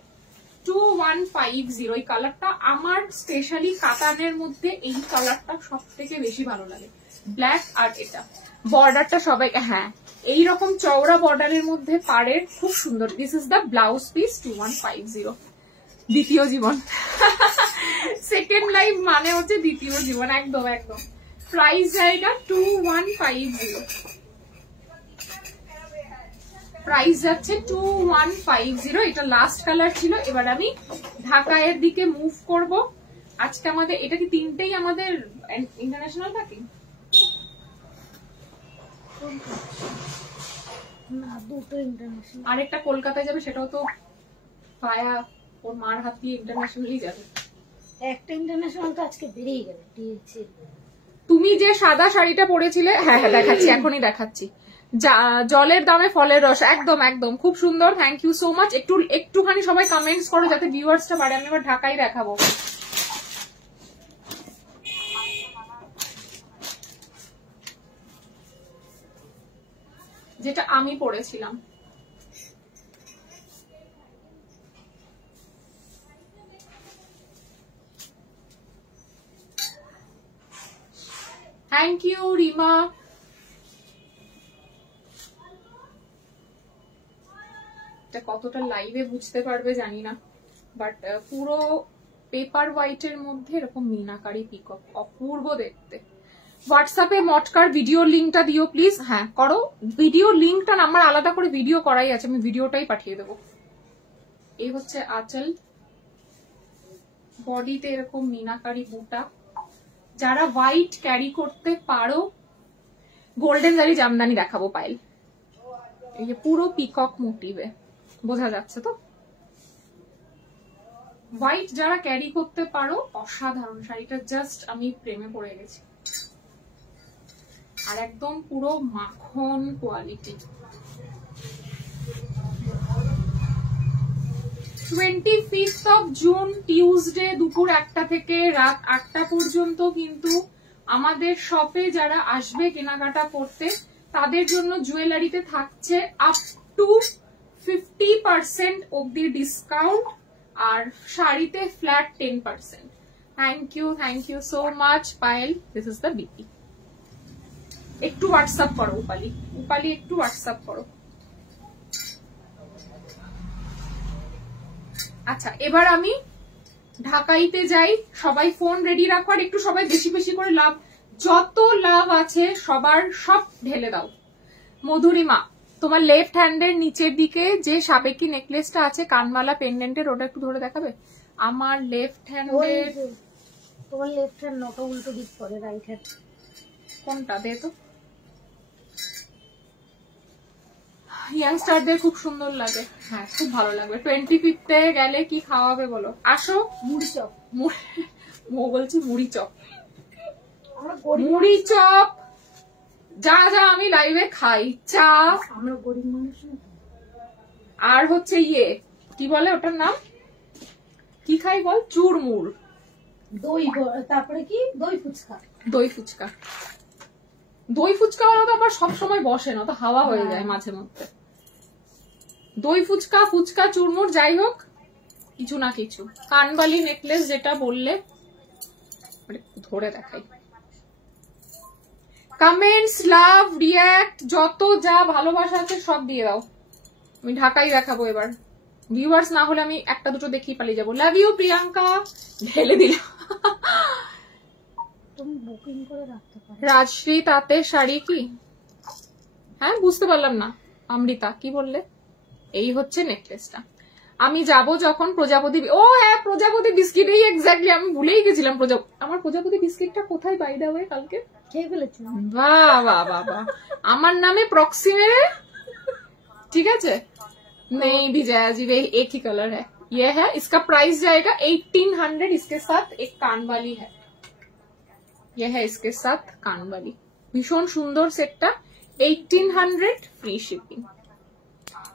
2150। এই কালারটা আমার স্পেশালি কাতানের মধ্যে এই কালারটা সব থেকে বেশি ভালো লাগে, ব্ল্যাক। আর এটা বর্ডারটা সবাই, হ্যাঁ এইরকম চওড়া বর্ডারের মধ্যে পাড়ের, খুব সুন্দর। This is the blouse piece, 2150। দ্বিতীয় জীবন, সেকেন্ড লাইফ মানে হচ্ছে দ্বিতীয় জীবন, একদম একদম। প্রাইস জায়গা 2150, প্রাইস যাচ্ছে 2150। এটা লাস্ট কালার ছিল। এবার আমি ঢাকায়ের দিকে মুভ করব। আজকে আমাদের এটা কি তিনটেই আমাদের ইন্টারন্যাশনাল প্যাকিং? না, দুটো ইন্টারন্যাশনাল। আরেকটা কলকাতায় যাবে, সেটাও তো পায়া ওর মার হাত দিয়ে ইন্টারন্যাশনালি যাবে। একটা ইন্টারন্যাশনাল তো আজকে বেরিয়ে গেল, ডিএইচএল। তুমি যে সাদা শাড়িটা পরেছিলে, হ্যাঁ হ্যাঁ দেখাচ্ছি, এখনই দেখাচ্ছি। জলের দামে ফলের রস, একদম একদম খুব সুন্দর। Thank you so much. একটুখানি সবাই কমেন্টস করো যাতে ভিউয়ার্সটা বাড়ে। আমি এবার ঢাকাই দেখাবো। যেটা আমি পরেছিলাম, থ্যাংক ইউ রিমা। কতটা লাইভে বুঝতে পারবে জানি না, বাট পুরো পেপার হোয়াইটের মধ্যে এরকম মিনাকারি পিকক, অপূর্ব দেখতে। হোয়াটসঅ্যাপে মটকার ভিডিও লিঙ্কটা দিও প্লিজ। হ্যাঁ করো, ভিডিও লিঙ্কটা আমার আলাদা করে ভিডিও করাই আছে, আমি ভিডিওটাই পাঠিয়ে দেবো। এই হচ্ছে আঁচল, বডিতে এরকম মিনাকারি বুটা। যারা হোয়াইট ক্যারি করতে পারো, গোল্ডেন জারি জামদানি দেখাবো পাইল। এই যে পুরো পিকক মোটিভে, বোঝা যাচ্ছে তো? হোয়াইট যারা ক্যারি করতে পারো, অসাধারণ শাড়িটা, জাস্ট আমি প্রেমে পড়ে গেছি। আর একদম পুরো মাখন quality. 25th of June Tuesday দুপুর 1টা থেকে রাত 8টা পর্যন্ত কিন্তু আমাদের শপে যারা আসবে কেনাকাটা করতে, তাদের জন্য জুয়েলারিতে থাকছে আপ টু 50% অব্দি ডিসকাউন্ট, আর শাড়িতে flat 10%। Thank you so much Payel. This is the BP. একটু হোয়াটসঅ্যাপ করো উপালি, একটু হোয়াটসঅ্যাপ করো। আচ্ছা, এবার আমি ঢাকাইতে যাই। সবাই ফোন রেডি রাখো, আর একটু সবাই বেশি বেশি করে লাভ, যত লাভ আছে সবার সব ঢেলে দাও। মধুরিমা, তোমার লেফট হ্যান্ডের নিচের দিকে যে সাবেকি নেকলেসটা আছে কানমালা পেন্ডেন্টের, ওটা একটু ধরে দেখাবে? আমার লেফট হ্যান্ডের, তোমার লেফট হ্যান্ড নটা উল্টো দিক করে, রাইট হ্যান্ড কোনটা দে তো। ইয়াংস্টারদের খুব সুন্দর লাগে, হ্যাঁ খুব ভালো লাগবে। 25th গেলে কি খাওয়াবে বলো? আসো। মুড়ি চপ, বলছি মুড়ি চপ, মুড়ি চপ যা যা আমি লাইভে খাই, চা। আমরা গরিব মানুষ। আর হচ্ছে ইয়ে কি বলে ওটার নাম, কি খাই বল? চুরমুড়, দই, তারপরে কি দই ফুচকা। দই ফুচকা, দই ফুচকা বলো তো আবার সবসময় বসে না, তো হাওয়া হয়ে যায় মাঝে মধ্যে। দই ফুচকা, ফুচকা, চুরমুড়, যাই হোক কিছু না কিছু। কানবালি নেকলেস যেটা বললে, ধরে দেখাই। কমেন্টস, লাভ, রিয়াক্ট, যত যা ভালোবাসা আছে সব দিয়ে দাও। আমি ঢাকাই দেখাবো এবার। ভিউয়ার্স না হলে আমি একটা দুটো দেখি পালিয়ে যাবো। লাভ ইউ প্রিয়াঙ্কা, ঢেলে দিলাম। তুমি বুকিং করে রাখতে পারো। রাজশ্রী তাঁতের শাড়ি কি? হ্যাঁ বুঝতে পারলাম না। অমৃতা কি বললে? এই হচ্ছে নেকলেসটা। আমি যাব যখন প্রজাপতি, ও হ্যাঁ প্রজাপতি বিস্কিট, এই এক্স্যাক্টলি আমি ভুলেই গেছিলাম। আমার প্রজাপতি বিস্কিটটা কোথায় বাই দা ওয়ে কালকে খেয়ে ফেলেছিলাম। বাহ বাহ বাহ বাহ, আমার নামে प्रॉक्सी मेरे, ठीक है। नहीं भी जाया जी, एक ही कलर है, ये है। इसका प्राइस जाएगा 1800। इसके साथ एक कान वाली है, ये है इसके साथ कान वाली। भीषण सुंदर सेटটা 1800, फ्री शिपिंग।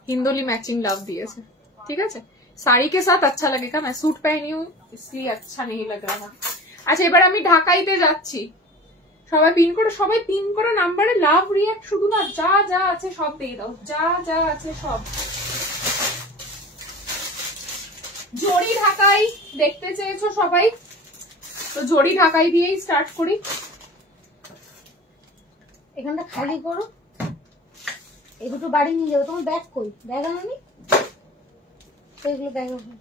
हिंदोली मैचिंग लाभ दिए, ठीक है। साड़ी के साथ अच्छा लगेगा। मैं सूट पहनी हूँ इसलिए अच्छा नहीं लग रहा। আচ্ছা এবার আমি ঢাকাইতে যাচ্ছি। সবাই পিন করে নাম্বারে লাভ রিয়াক্ট শুধু না, যা যা আছে সব দিয়ে দাও, যা যা আছে সব। জড়ি ঢাকাই দেখতে চেয়েছো সবাই, তো জড়ি ঢাকাই দিয়েই স্টার্ট করি। এখানটা খালি করো, এই দুটো বাড়ি নিয়ে যাবো। তোমার ব্যাগ কই? ব্যাগ আনোনি? এগুলো ব্যাগ আছে।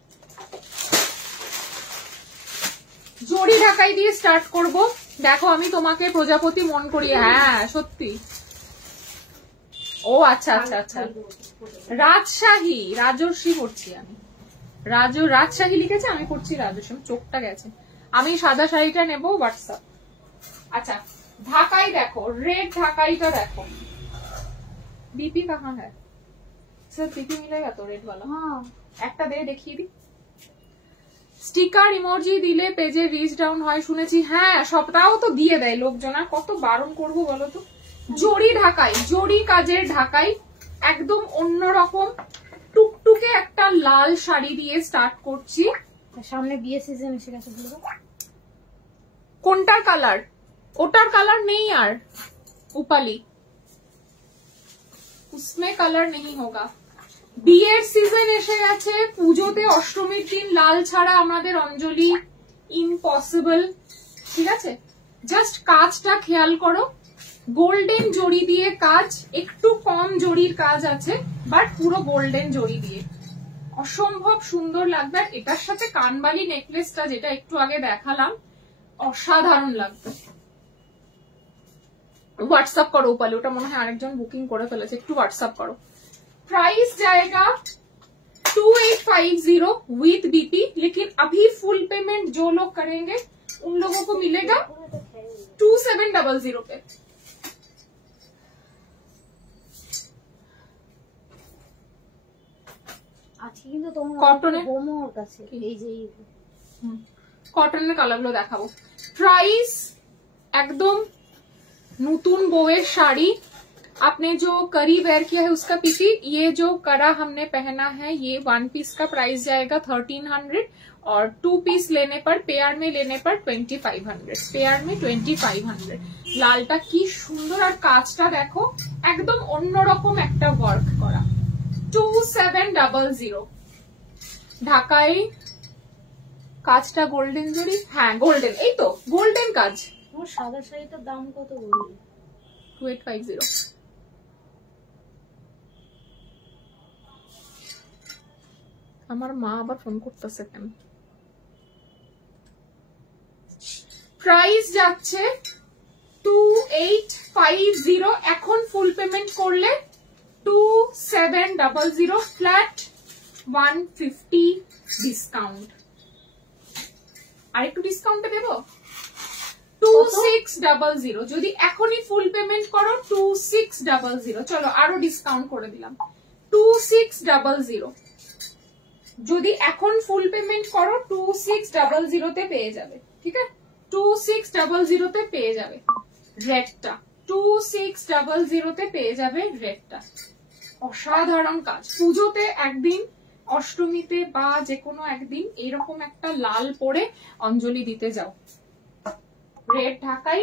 জড়ি ঢাকাই দিয়ে স্টার্ট করব। দেখো আমি তোমাকে প্রজাপতি মন করি, হ্যাঁ সত্যি। ও আচ্ছা আচ্ছা আচ্ছা, রাজশাহী রাজর্ষি করছি আমি। রাজশাহী লিখেছে, আমি করছি রাজর্ষি, চোখটা গেছে। আমি সাদা শাড়িটা নেবো হোয়াটসঅ্যাপ। আচ্ছা ঢাকাই দেখো, রেড ঢাকাইটা দেখো। बीपी कहाँ है सर? बीपी मिलेगा तो रेड वाला? हाँ একটা দে দেখিয়ে দি। স্টিকার ইমোজি দিলে পেজে রিচ ডাউন হয় শুনেছি। হ্যাঁ সবটাও তো দিয়ে দেয় লোকজন, আর কত বারণ করবো বলো তো। জড়ি ঢাকাই, জড়ি কাজের ঢাকাই, একদম অন্যরকম টুকটুকে একটা লাল শাড়ি দিয়ে স্টার্ট করছি। সামনে বিয়ে সিজন এসে গেছে। কোনটার কালার? ওটার কালার নেই আর উপালি, उसमें कलर नहीं होगा। বিয়ের সিজন এসে গেছে, পুজোতে অষ্টমীর দিন লাল ছাড়া আমাদের অঞ্জলি ইম্পসিবল, ঠিক আছে? জাস্ট কাজটা খেয়াল করো, গোল্ডেন জড়ি দিয়ে কাজ, একটু কম জড়ির কাজ আছে বাট পুরো গোল্ডেন জড়ি দিয়ে অসম্ভব সুন্দর লাগবে। আর এটার সাথে কানবালি নেকলেসটা যেটা একটু আগে দেখালাম, অসাধারণ লাগবে। হোয়াটসঅ্যাপ করো উপালি, ওটা মনে হয় আরেকজন বুকিং করে ফেলেছে, একটু হোয়াটসঅ্যাপ করো। प्राइस जाएगा 2850 विथ बीपी, लेकिन अभी फुल पेमेंट जो लोग करेंगे उन लोगों को मिलेगा 2700 पे। আজকে কিন্তু তোমার কটনের হোমওয়ার্ক কাছে এই যে কটনের কালারগুলো দেখাবো। প্রাইস একদম নতুন বউয়ের শাড়ি, आपने जो करी वेयर किया है उसका पीसी, ये जो करा हमने पहना है ये 1 पीस का प्राइस जाएगा 1300 और 2 पीस लेने पर पेयर में लेने पर 2500, पेयर में 2500। লালটা কি সুন্দর, আর কাজটা দেখো একদম অন্যরকম একটা ওয়ার্ক করা। 2700 ঢাকায় কাজটা গোল্ডেন জড়ি, হ্যাঁ গোল্ডেন, এই তো গোল্ডেন কাজ। তোমার সাদা শাড়িটার দাম কত বললি? 2850। আমার মা আবার ফোন করতেছে কেন? প্রাইস যাচ্ছে 2850, এখন ফুল পেমেন্ট করলে 2700 ফ্ল্যাট 150 ডিসকাউন্ট। আর একটু ডিসকাউন্টে দেবো 2600, যদি এখনই ফুল পেমেন্ট করো 2600। চলো আরো ডিসকাউন্ট করে দিলাম 2600, যদি এখন ফুল পেমেন্ট করো 2600 তে পেয়ে যাবে, ঠিক আছে? 2600 তে পেয়ে যাবে রেডটা, 2600 তে পেয়ে যাবে রেডটা। অসাধারণ কাজ, পুজোতে একদিন, অষ্টমীতে বা যে কোনো একদিন এরকম একটা লাল পরে অঞ্জলি দিতে যাও। রেড ঢাকাই,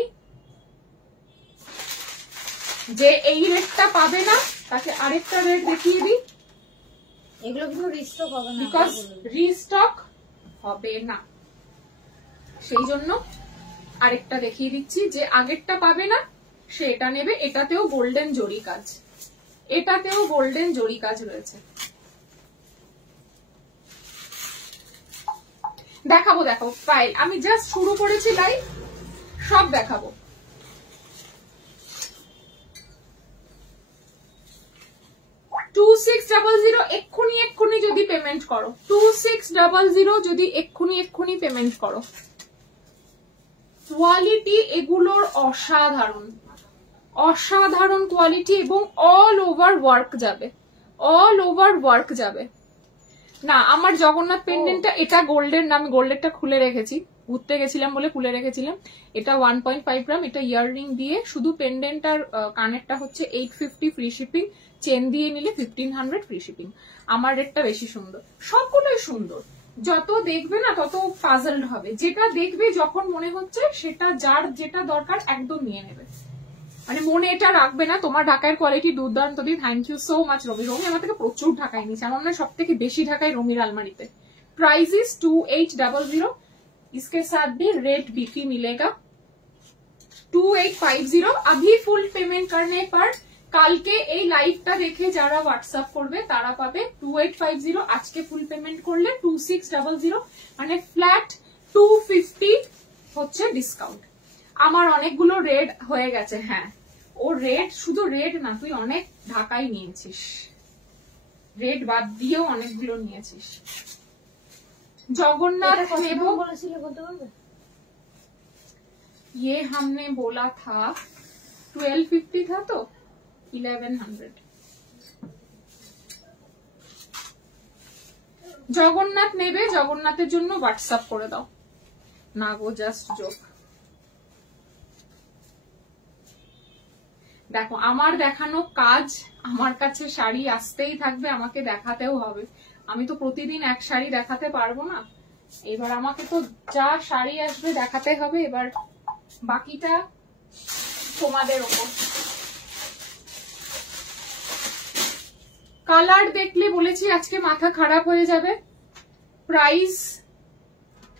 যে এই রেডটা পাবে না তাকে আরেকটা রেড দেখিয়ে দিই। এগুলো কিন্তু রিস্টক হবে না, বিকজ রিস্টক হবে না, সেই জন্য আরেকটা দেখিয়ে দিচ্ছি। যে আগেরটা পাবে না সে এটা নেবে। এটাতেও গোল্ডেন জরি কাজ, এটাতেও গোল্ডেন জরি কাজ রয়েছে। দেখাবো, দেখো ফাইল, আমি জাস্ট শুরু করেছি লাইভ, সব দেখাবো। এক্ষুনি যদি পেমেন্ট করো 2600, যদি এক্ষুনি পেমেন্ট করো। কোয়ালিটি এগুলোর অসাধারণ, অসাধারণ কোয়ালিটি, এবং অল ওভার ওয়ার্ক যাবে, অল ওভার ওয়ার্ক যাবে। না আমার জগন্নাথ পেন্ডেন্টটা এটা গোল্ডের না, আমি গোল্ডেরটা খুলে রেখেছি, ঘুরতে গেছিলাম বলে খুলে রেখেছিলাম। এটা 1.5 গ্রাম, এটা ইয়াররিং দিয়ে, শুধু পেন্ডেন্ট আর কানেরটা হচ্ছে 850 ফ্রি শিপিং, চেন দিয়ে নিলে 1500 ফ্রি শিপিং। আমার রেটটা বেশি সুন্দর, সবগুলোই সুন্দর। যত দেখবে না তত পাজলড হবে, যেটা দেখবে যখন মনে হচ্ছে সেটা যার যেটা দরকার একদম নিয়ে নেবে, মানে মনে এটা রাখবে না। তোমার ঢাকার কোয়ালিটি দুর্দান্ত দি, থ্যাংক ইউ সো মাচ রমি। রমি আমার থেকে প্রচুর ঢাকায় নিয়েছে, আমার মনে হয় সব থেকে বেশি ঢাকায় রমির আলমারিতে। प्राइस इज 2800, इसके साथ भी रेड बीपी मिलेगा 2850। अभी फुल पेमेंट करने पर কালকে এই লাইভটা দেখে যারা হোয়াটসঅ্যাপ করবে তারা পাবে 2850, আজকে ফুল পেমেন্ট করলে 2600, মানে ফ্ল্যাট 250 হচ্ছে ডিসকাউন্ট। আমার অনেকগুলো রেড হয়ে গেছে। হ্যাঁ, ও রেড, শুধু রেড না, তুই অনেক ঢাকাই নিয়েছিস, রেড বাদ দিয়েও অনেকগুলো নিয়েছিস। जगन्नाथ नेबो ये हमने बोला था 1250 था तो 1100। जगन्नाथ नेबे, जगन्नाथের জন্য হোয়াটসঅ্যাপ করে দাও না গো, জাস্ট জোক। দেখো আমার দেখানো কাজ, আমার কাছে শাড়ি আসতেই থাকবে, আমাকে দেখাতেও হবে। আমি তো প্রতিদিন এক শাড়ি দেখাতে পারবো না, এবার আমাকে তো যা শাড়ি আসবে দেখাতে হবে, এবার বাকিটা তোমাদের ওপর। কালার দেখলে বলেছি আজকে মাথা খারাপ হয়ে যাবে। प्राइस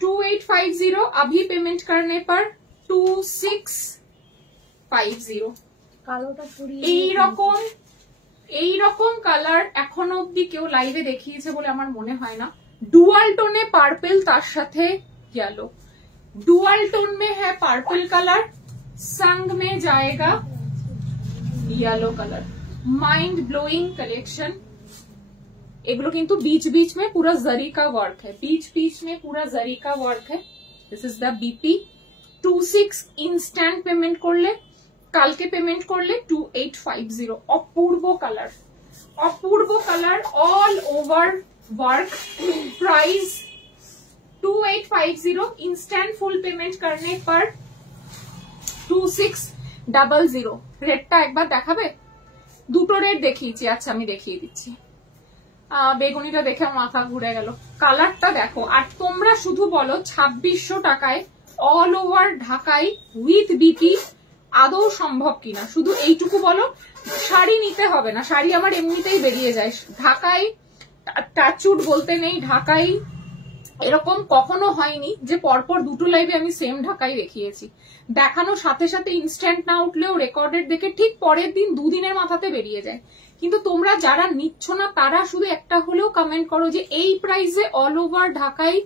2850, अभी पेमेंट करने पर 2650। এইরকম কালার এখনো অব্দি কেউ লাইভে দেখিয়েছে বলে আমার মনে হয় না। ডুয়াল টোনে পার্পল, তার সাথে येलो, डुअल टोन में है पर्पल कलर, संग में जाएगा yellow colour. Mind blowing collection. एगुलो किंतु बीच बीच में पूरा जरी का वर्क है, बीच बीच में पूरा जरी का वर्क है। This is the BP 26 instant payment कर ले, কালকে পেমেন্ট করলে 2850। অপূর্ব কালার, অপূর্ব colour, all over work. Price 2850, instant full payment करने पर 2600। রেটটা একবার দেখাবে? দুটো রেট দেখিয়েছি, আচ্ছা আমি দেখিয়ে দিচ্ছি। বেগুনিটা দেখে মাথা ঘুরে গেল। কালারটা দেখো, আর তোমরা শুধু বলো 2600 টাকায় অল ওভার ঢাকায় উইথ বিপি আদৌ সম্ভব কিনা, শুধু এইটুকু বলো। শাড়ি নিতে হবে না, শাড়ি আমার এমনিতেই বেরিয়ে যায়। ঢাকায় টাচুট বলতে নেই, ঢাকায় এরকম কখনো হয়নি যে পরপর দুটো লাইভে আমি সেম ঢাকাই দেখিয়েছি। দেখানোর সাথে সাথে ইনস্ট্যান্ট না উঠলেও রেকর্ডেড দেখে ঠিক পরের দিন দুদিনের মাথাতে বেরিয়ে যায়। কিন্তু তোমরা যারা নিচ্ছ না তারা শুধু একটা হলেও কমেন্ট করো যে এই প্রাইসে অল ওভার ঢাকায়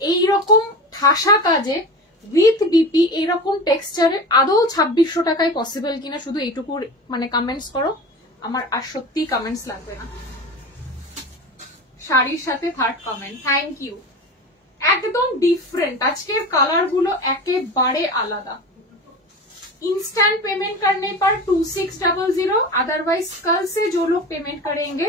এইরকম ঠাসা কাজে উইথ বিপি এরকম টেক্সচারে আদৌ 2600 টাকায় পসিবল কিনা, শুধু এইটুকু মানে কমেন্টস করো। আমার আর সত্যি কমেন্টস লাগবে না। শাড়ির সাথে থার্ড কমেন্ট, থ্যাংক ইউ। একদম ডিফারেন্ট, আজকের কালার গুলো একেবারে আলাদা। इंस्टेंट पेमेंट करने पर 2600, अदरवाइज कल से जो लोग पेमेंट करेंगे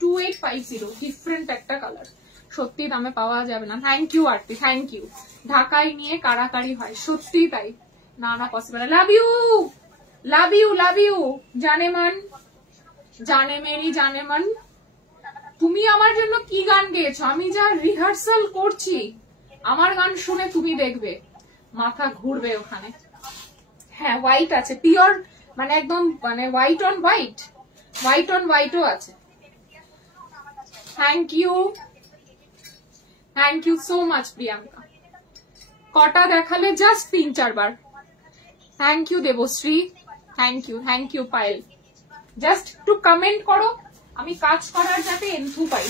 2850। ডিফারেন্ট একটা কালার, সত্যি দামে পাওয়া যাবে না। Thank you Arati, thank you. ঢাকায় নিয়ে কারাকারি হয়, সত্যি তাই। না না possible. Love you, love you, love you জানেমান, জানে মেরি জানেমান। তুমি আমার জন্য কি গান গেয়েছো? আমি যা রিহার্সাল করছি, আমার গান শুনে তুমি দেখবে মাথা ঘুরবে ওখানে। হ্যাঁ হোয়াইট আছে, পিওর মানে একদম মানে white on white, white on হোয়াইটও আছে। Thank you, thank you so much Priyanka. কটা দেখালে? জাস্ট 3-4 বার। Thank you Debashree, thank you, thank you Payel. Just একটু কমেন্ট করো, আমি কাজ করার যাতে এন্থু পাই।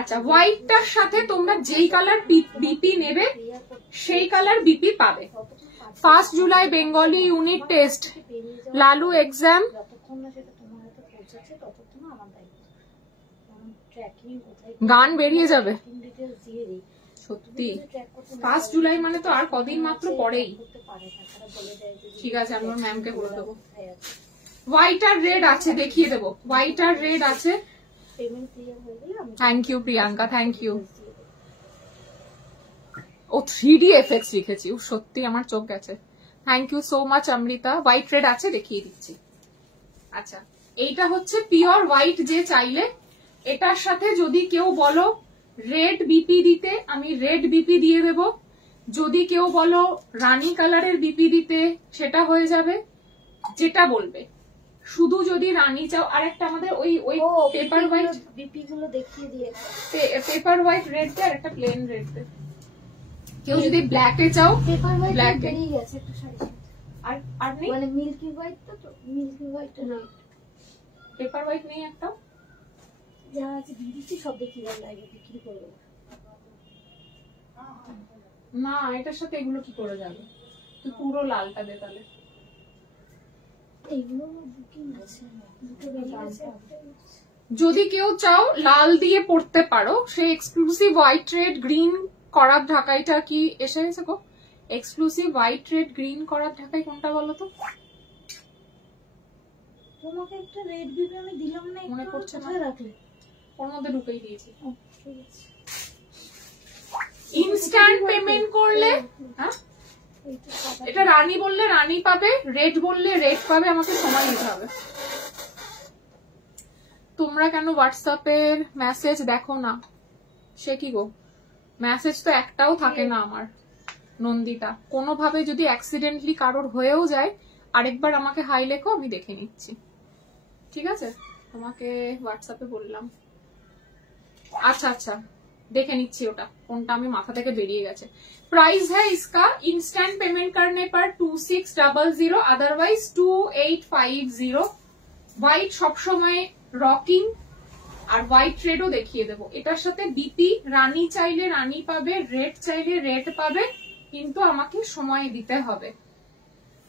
আচ্ছা, হোয়াইটটার সাথে তোমরা যেই কালার বিপি নেবে সেই কালার বিপি পাবে। 1 July Bengali unit test, Lalu exam. গান বেরিয়ে যাবে সত্যি। 1 জুলাই মানে তো আর কদিন মাত্র পরেই। ঠিক আছে, আমি ওর ম্যামকে বলে দেবো। হোয়াইট আর রেড আছে, দেখিয়ে দেবো। হোয়াইট আর রেড আছে। Thank you Priyanka, thank you. ও 3D এফেক্টস লিখেছি, ও সত্যি আমার চোখ গেছে। Thank you so much Amrita. White red আছে, দেখিয়ে দিচ্ছি। আচ্ছা, এইটা হচ্ছে পিওর হোয়াইট যে চাইলে, এটার সাথে যদি কেউ বলো রেড বিপি দিতে, আমি রেড বিপি দিয়ে দেব। যদি কেউ বলো রানী কালারের বিপি দিতে, সেটা হয়ে যাবে, যেটা বলবে। শুধু যদি রানী চাও, আর একটা আমাদের ওই পেপার হোয়াইট বিপি গুলো দেখিয়ে দিয়ে, পেপার হোয়াইট রেড দে, আর একটা প্লেন রেড দে। কেউ যদি ব্ল্যাকে চাও, পেপার হোয়াইট ব্ল্যাক বেরিয়ে গেছে একটা শাড়ি, আর নেই মানে মিল্কি হোয়াইট, তো মিল্কি হোয়াইট না, পেপার হোয়াইট নেই একটা। যা আছে দিয়ে দিচ্ছি, সব দেখিয়ে দেওয়ার লাগে, বিক্রি করবো না, এটার সাথে এগুলো কি করে যাবে? তুই পুরো লালটা দে তাহলে। এইগুলো বুকিং আছে, দুটো বেরিয়ে গেছে। যদি কেউ চাও লাল দিয়ে পড়তে পারো, সেই এক্সক্লুসিভ হোয়াইট রেড গ্রিন করার ঢাকাইটা কি এসে গেছে গো? এক্সক্লুসিভ হোয়াইট রেড গ্রিন করার ঢাকাই কোনটা বলো তো? তোমাকে একটা রেড বিপি আমি দিলাম না, মনে পড়ছে না, রাখলে ওর মধ্যে ঢুকেই দিয়েছি। ঠিক আছে, ইনস্ট্যান্ট পেমেন্ট করলে, হ্যাঁ এটা রানী বললে রানী পাবে, রেড বললে রেড পাবে, আমাকে সময় নিতে হবে। তোমরা কেন হোয়াটসঅ্যাপের মেসেজ দেখো না? সে কি গো, মেসেজ তো একটাও থাকে না আমার নন্দিতা। কোনোভাবে যদি অ্যাক্সিডেন্টলি কারোর হয়েও যায়, আরেকবার আমাকে হাই লেখো, আমি দেখে নিচ্ছি, ঠিক আছে? তোমাকে হোয়াটসঅ্যাপে বললাম। আচ্ছা আচ্ছা, देखे निच्छी ओटा कोनटा आमी माथा थेके बेरिये गेछे। प्राइस है इसका इंस्टेंट पेमेंट करने पर 2600, अदरवाइज 2850। व्हाइट सब समय रॉकिंग और व्हाइट रेडो देखिए देबो। एटार साथे बीपी रानी चाइले रानी पाबे, रेड चाइले रेड पाबे, किन्तु आमाके समय दिते होबे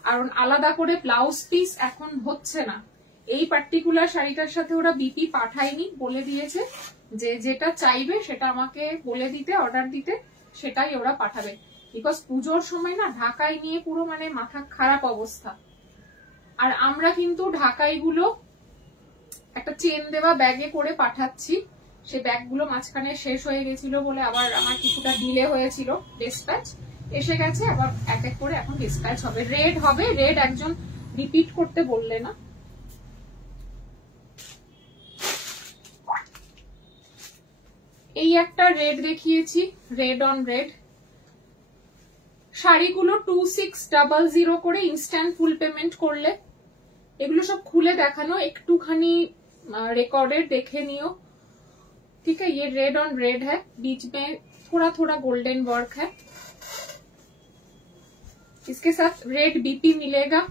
कारण आलादा करे ब्लाउज पिस एखन होच्छे ना। এই পার্টিকুলার শাড়িটার সাথে ওরা বিপি পাঠায়নি, বলে দিয়েছে যে যেটা চাইবে সেটা আমাকে বলে দিতে, অর্ডার দিতে, সেটাই ওরা পাঠাবে। বিকজ পুজোর সময় না ঢাকাই নিয়ে পুরো মানে মাথা খারাপ অবস্থা। আর আমরা কিন্তু ঢাকাইগুলো একটা চেন দেওয়া ব্যাগে করে পাঠাচ্ছি। সেই ব্যাগগুলো মাঝখানে শেষ হয়ে গেছিল বলে আবার আমার কিছুটা ডিলে হয়েছিল ডিসপ্যাচ। এসে গেছে, আবার এক এক করে এখন ডিসপ্যাচ হবে। রেড হবে, রেড একজন রিপিট করতে বললে না। এই একটা রেড দেখিয়েছি, রেড অন রেড। শাড়িগুলো 2600 করে ইনস্ট্যান্ট ফুল পেমেন্ট করলে। এগুলো সব খুলে দেখানো, একটুখানি रिकॉर्डेड देखे नियो, ठीक है। ये रेड ऑन रेड है, बीच में थोड़ा थोड़ा गोल्डन वर्क है। इसके साथ रेड बीपी मिलेगा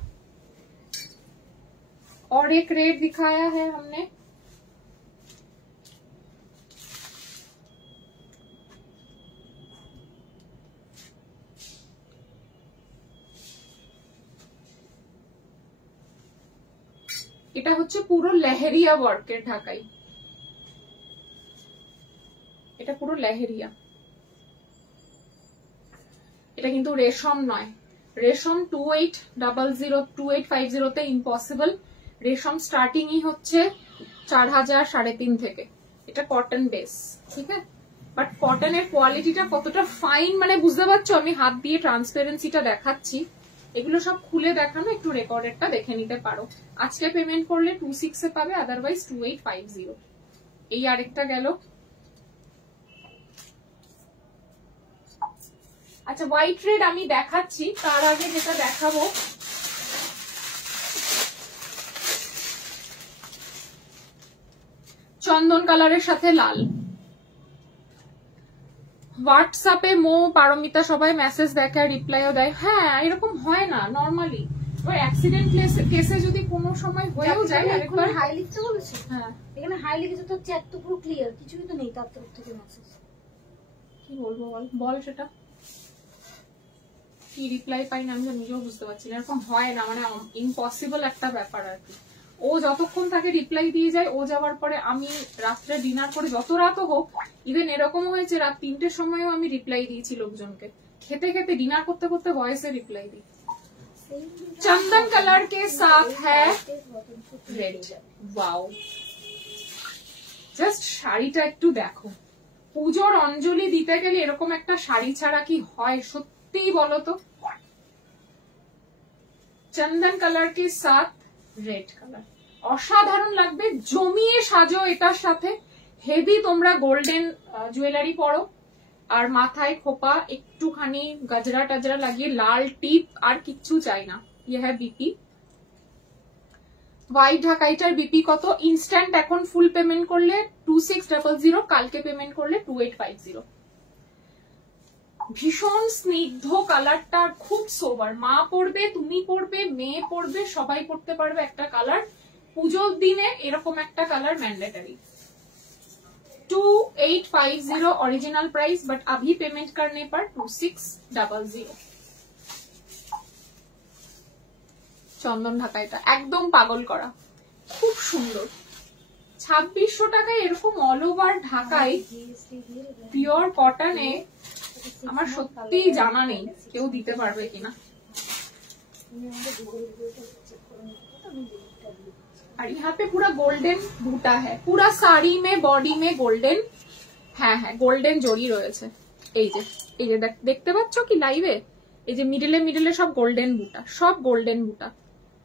और एक रेड दिखाया है हमने, এটা হচ্ছে পুরো লেহেরিয়া ওয়ার্কের ঢাকাই। এটা পুরো লেহেরিয়া, এটা কিন্তু রেশম নয়। রেশম 2800 তে ইম্পসিবল। রেশম স্টার্টিং ই হচ্ছে 4000 3.5 থেকে। এটা কটন বেস, ঠিক আছে। বাট কটনের কোয়ালিটিটা কতটা ফাইন মানে বুঝতে পারছো? আমি হাত দিয়ে ট্রান্সপারেন্সিটা দেখাচ্ছি, এগুলো সব খুলে দেখানো, একটু রেকর্ডেডটা দেখে নিতে পারো। আজকে পেমেন্ট করলে 26 এ পাবে, আদারওয়াইজ 2850। এই আরেকটা গেল। আচ্ছা, হোয়াইট রেড আমি দেখাচ্ছি, তার আগে যেটা দেখাবো চন্দন কালারের সাথে লাল। হোয়াটসঅ্যাপে মো পারমিতা সবাই মেসেজ দেখে আর রিপ্লাইও দেয়। হ্যাঁ, এরকম হয় না নরমালি। ওই অ্যাক্সিডেন্ট কেসে যদি কোনো সময় হয়েও যায়, আরেকবার হাই লিখতে বলেছে। হ্যাঁ, এখানে হাই লিখেছে তো, চ্যাট তো পুরো ক্লিয়ার, কিছুই তো নেই তার তরফ থেকে মেসেজ। কি বলবো বল, বল সেটা কি রিপ্লাই পাই না, আমি নিজেও বুঝতে পারছি না। এরকম হয় না, মানে ইম্পসিবল একটা ব্যাপার আর কি। ও যতক্ষণ তাকে রিপ্লাই দিয়ে যায়, ও যাওয়ার পরে আমি রাত্রে ডিনার করে, যত রাতও হোক, ইভেন এরকম হয়েছে রাত 3টের সময়ও আমি রিপ্লাই দিয়েছি লোকজনকে। খেতে খেতে ডিনার করতে করতে ভয়েসে রিপ্লাই দিই। चंदन कलर के साथ है रेड। वाओ, জাস্ট শাড়িটা একটু দেখো। পুজোর অঞ্জলি দিতে গেলে এরকম একটা শাড়ি ছাড়া কি হয় সত্যি বলো তো? চন্দন কালার কে সাথ রেড কালার অসাধারণ লাগবে। জমিয়ে সাজো এটার সাথে। হেভি তোমরা গোল্ডেন জুয়েলারি পরো আর মাথায় খোপা একটুখানি গজরা টজরা লাগিয়ে লাল টিপ আর কিচ্ছু চাই না। ইয়ে হ্যাঁ বিপি হোয়াইট ঢাকাইটার বিপি কত? ইনস্ট্যান্ট এখন ফুল পেমেন্ট করলে 2600, কালকে পেমেন্ট করলে 2850। ভীষণ স্নিগ্ধ কালারটা, খুব সোবার। মা পরবে, তুমি পরবে, মেয়ে পরবে, সবাই পরতে পারবে একটা কালার। পুজোর দিনে এরকম একটা colour mandatory. 2850 original price, but अभी पेमेंट करने पर 2600। চন্দন ঢাকাইটা একদম পাগল করা, খুব সুন্দর। 2600 টাকায় এরকম অল ওভার ঢাকাই পিওর কটনে আমার সত্যি জানা নেই কেউ দিতে পারবে কিনা। और यहाँ पे पूरा गोल्डन बूटा है, पूरा साड़ी में बॉडी में गोल्डन। হ্যাঁ হ্যাঁ গোল্ডেন জড়ি রয়েছে। এই যে দেখতে পাচ্ছ কি লাইভে? এই যে মিডলে মিডলে সব গোল্ডেন বুটা, সব গোল্ডেন বুটা,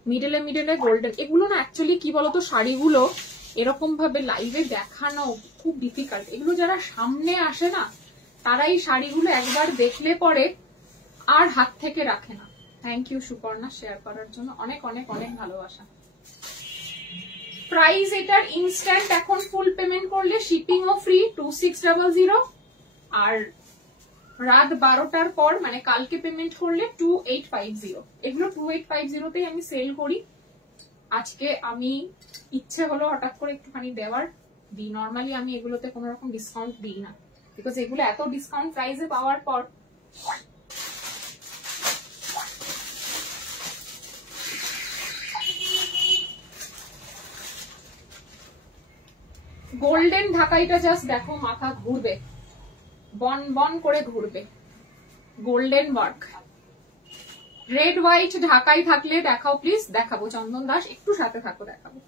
মিডলে মিডলে গোল্ডেন। এগুলো না অ্যাকচুয়ালি কি বলতো, শাড়িগুলো এরকম ভাবে লাইভে দেখানো খুব ডিফিকাল্ট। এগুলো যারা সামনে আসে না তারাই শাড়িগুলো একবার দেখলে পরে আর হাত থেকে রাখে না। থ্যাংক ইউ সুপর্ণা শেয়ার করার জন্য, অনেক অনেক অনেক ভালোবাসা। প্রাইস এটার ইনস্ট্যান্ট এখন ফুল পেমেন্ট করলে শিপিং ও ফ্রি 2600, আর রাত 12টার পর মানে কালকে পেমেন্ট করলে 2850। এগুলো 2850 তেই আমি সেল করি। আজকে আমি ইচ্ছে হলো হঠাৎ করে একটুখানি দেওয়ার, দিই। নর্মালি আমি এগুলোতে কোনো রকম ডিসকাউন্ট দিই না, বিকজ এগুলো এত ডিসকাউন্ট প্রাইসে পাওয়ার পর গোল্ডেন ঢাকাইটা জাস্ট দেখো, মাথা ঘুরবে, বন বন করে ঘুরবে। গোল্ডেন ওয়ার্ক রেড হোয়াইট ঢাকাই থাকলে দেখাও প্লিজ। দেখাবো চন্দন দাস, একটু সাথে থাকো, দেখাবো।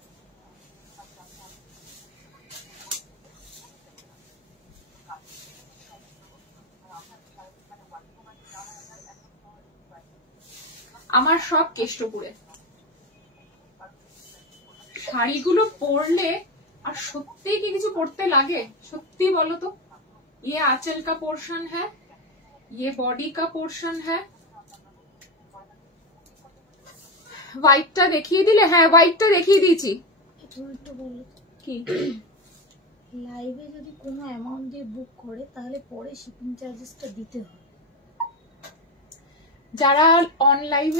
আমার সব কেষ্টপুরে শাড়িগুলো পরলে আর সত্যি কি কিছু পড়তে লাগে? সত্যি বলো তো। ये आंचल का पोर्शन है, ये बॉडी का पोर्शन है। হোয়াইটটা দেখিয়ে দিলে? হ্যাঁ হোয়াইটটা দেখিয়ে দিয়েছি। কি লাইভে যদি কোনো অ্যামাউন্ট দিয়ে বুক করে তাহলে পরে শিপিং চার্জেসটা দিতে হয়। যারা ऑनलाइन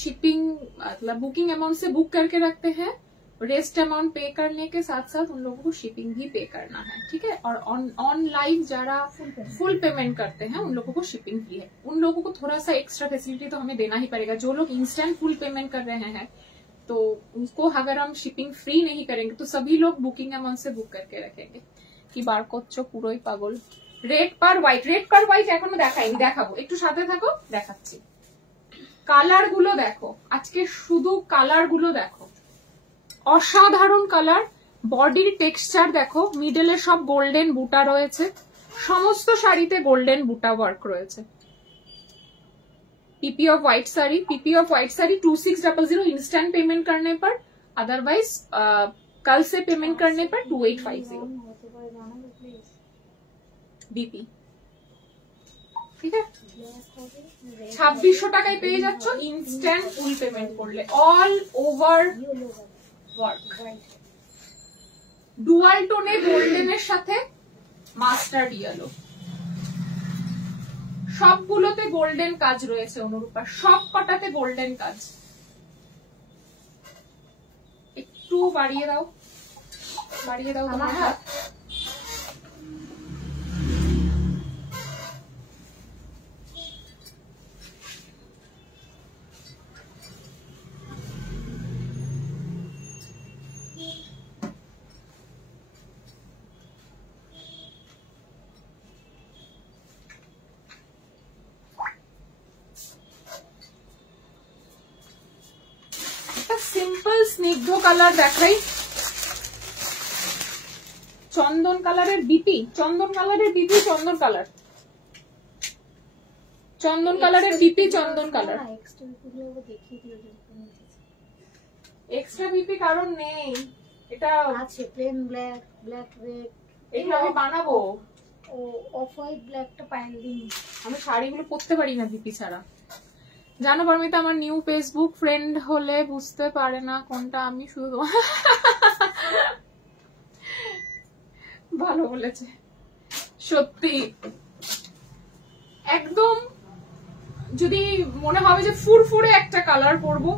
शिपिंग मतलब बुकिंग अमाउंट से बुक करके रखते हैं, रेस्ट अमाउंट पे करने के साथ साथ उन लोगों को शिपिंग भी पे करना है, ठीक है। और ऑनलाइन जरा फुल पेमेंट करते हैं उन लोगों को शिपिंग फ्री है। उन लोगों को थोड़ा सा एक्स्ट्रा फैसिलिटी तो हमें देना ही पड़ेगा। जो लोग इंस्टेंट फुल पेमेंट कर रहे हैं तो उनको अगर हम शिपिंग फ्री नहीं करेंगे तो सभी लोग बुकिंग अमाउंट से बुक करके रखेंगे। कि बार করছো পুরোই পাগল। রেড পার হোয়াইট এখনো দেখাইনি, দেখাবো, একটু সাথে থাকো, দেখাচ্ছি। কালার গুলো দেখো, আজকে শুধু কালার গুলো দেখো, অসাধারণ কালার। বডির টেক্সচার দেখো, মিডলে সব গোল্ডেন বুটা রয়েছে, সমস্ত শাড়িতে গোল্ডেন বুটা ওয়ার্ক রয়েছে। PP of white sari 2600 instant payment करने पर, अदरवाइज कल से पेमेंट करने पर 2850 बीपी, ঠিক আছে। 2600 টাকায় পেয়ে যাচ্ছ ইনস্ট্যান্ট ফুল পেমেন্ট করলে। অল ওভার ওয়ার্ক, ডুয়াল টোনে গোল্ডেনের সাথে মাস্টার্ড ইয়েলো, সবগুলোতে গোল্ডেন কাজ রয়েছে অনুরূপা, সব কটাতে গোল্ডেন কাজ। একটু বাড়িয়ে দাও তোমার হাত। স্নিগ্ধ কালার দেখাই, চন্দন কালারের বিপি, চন্দন কালারের বিপি, চন্দন কালার, চন্দন কালারের বিপি, চন্দন কালার। এক্সট্রা বিপি কারণ নেই, এটা আছে প্লেন ব্ল্যাক, ব্ল্যাক রেড, এগুলো আমি বানাবো। ও অফ হোয়াইট ব্ল্যাকটা পাইনি, আমি শাড়িগুলো পরতে পারি না বিপি ছাড়া। জানো পারমিতা আমার নিউ ফেসবুক ফ্রেন্ড হলে বুঝতে পারে না কোনটা আমি, শুধু ভালো বলেছে সত্যি। একদম যদি মনে হবে যে ফুরফুরে একটা কালার পরবো,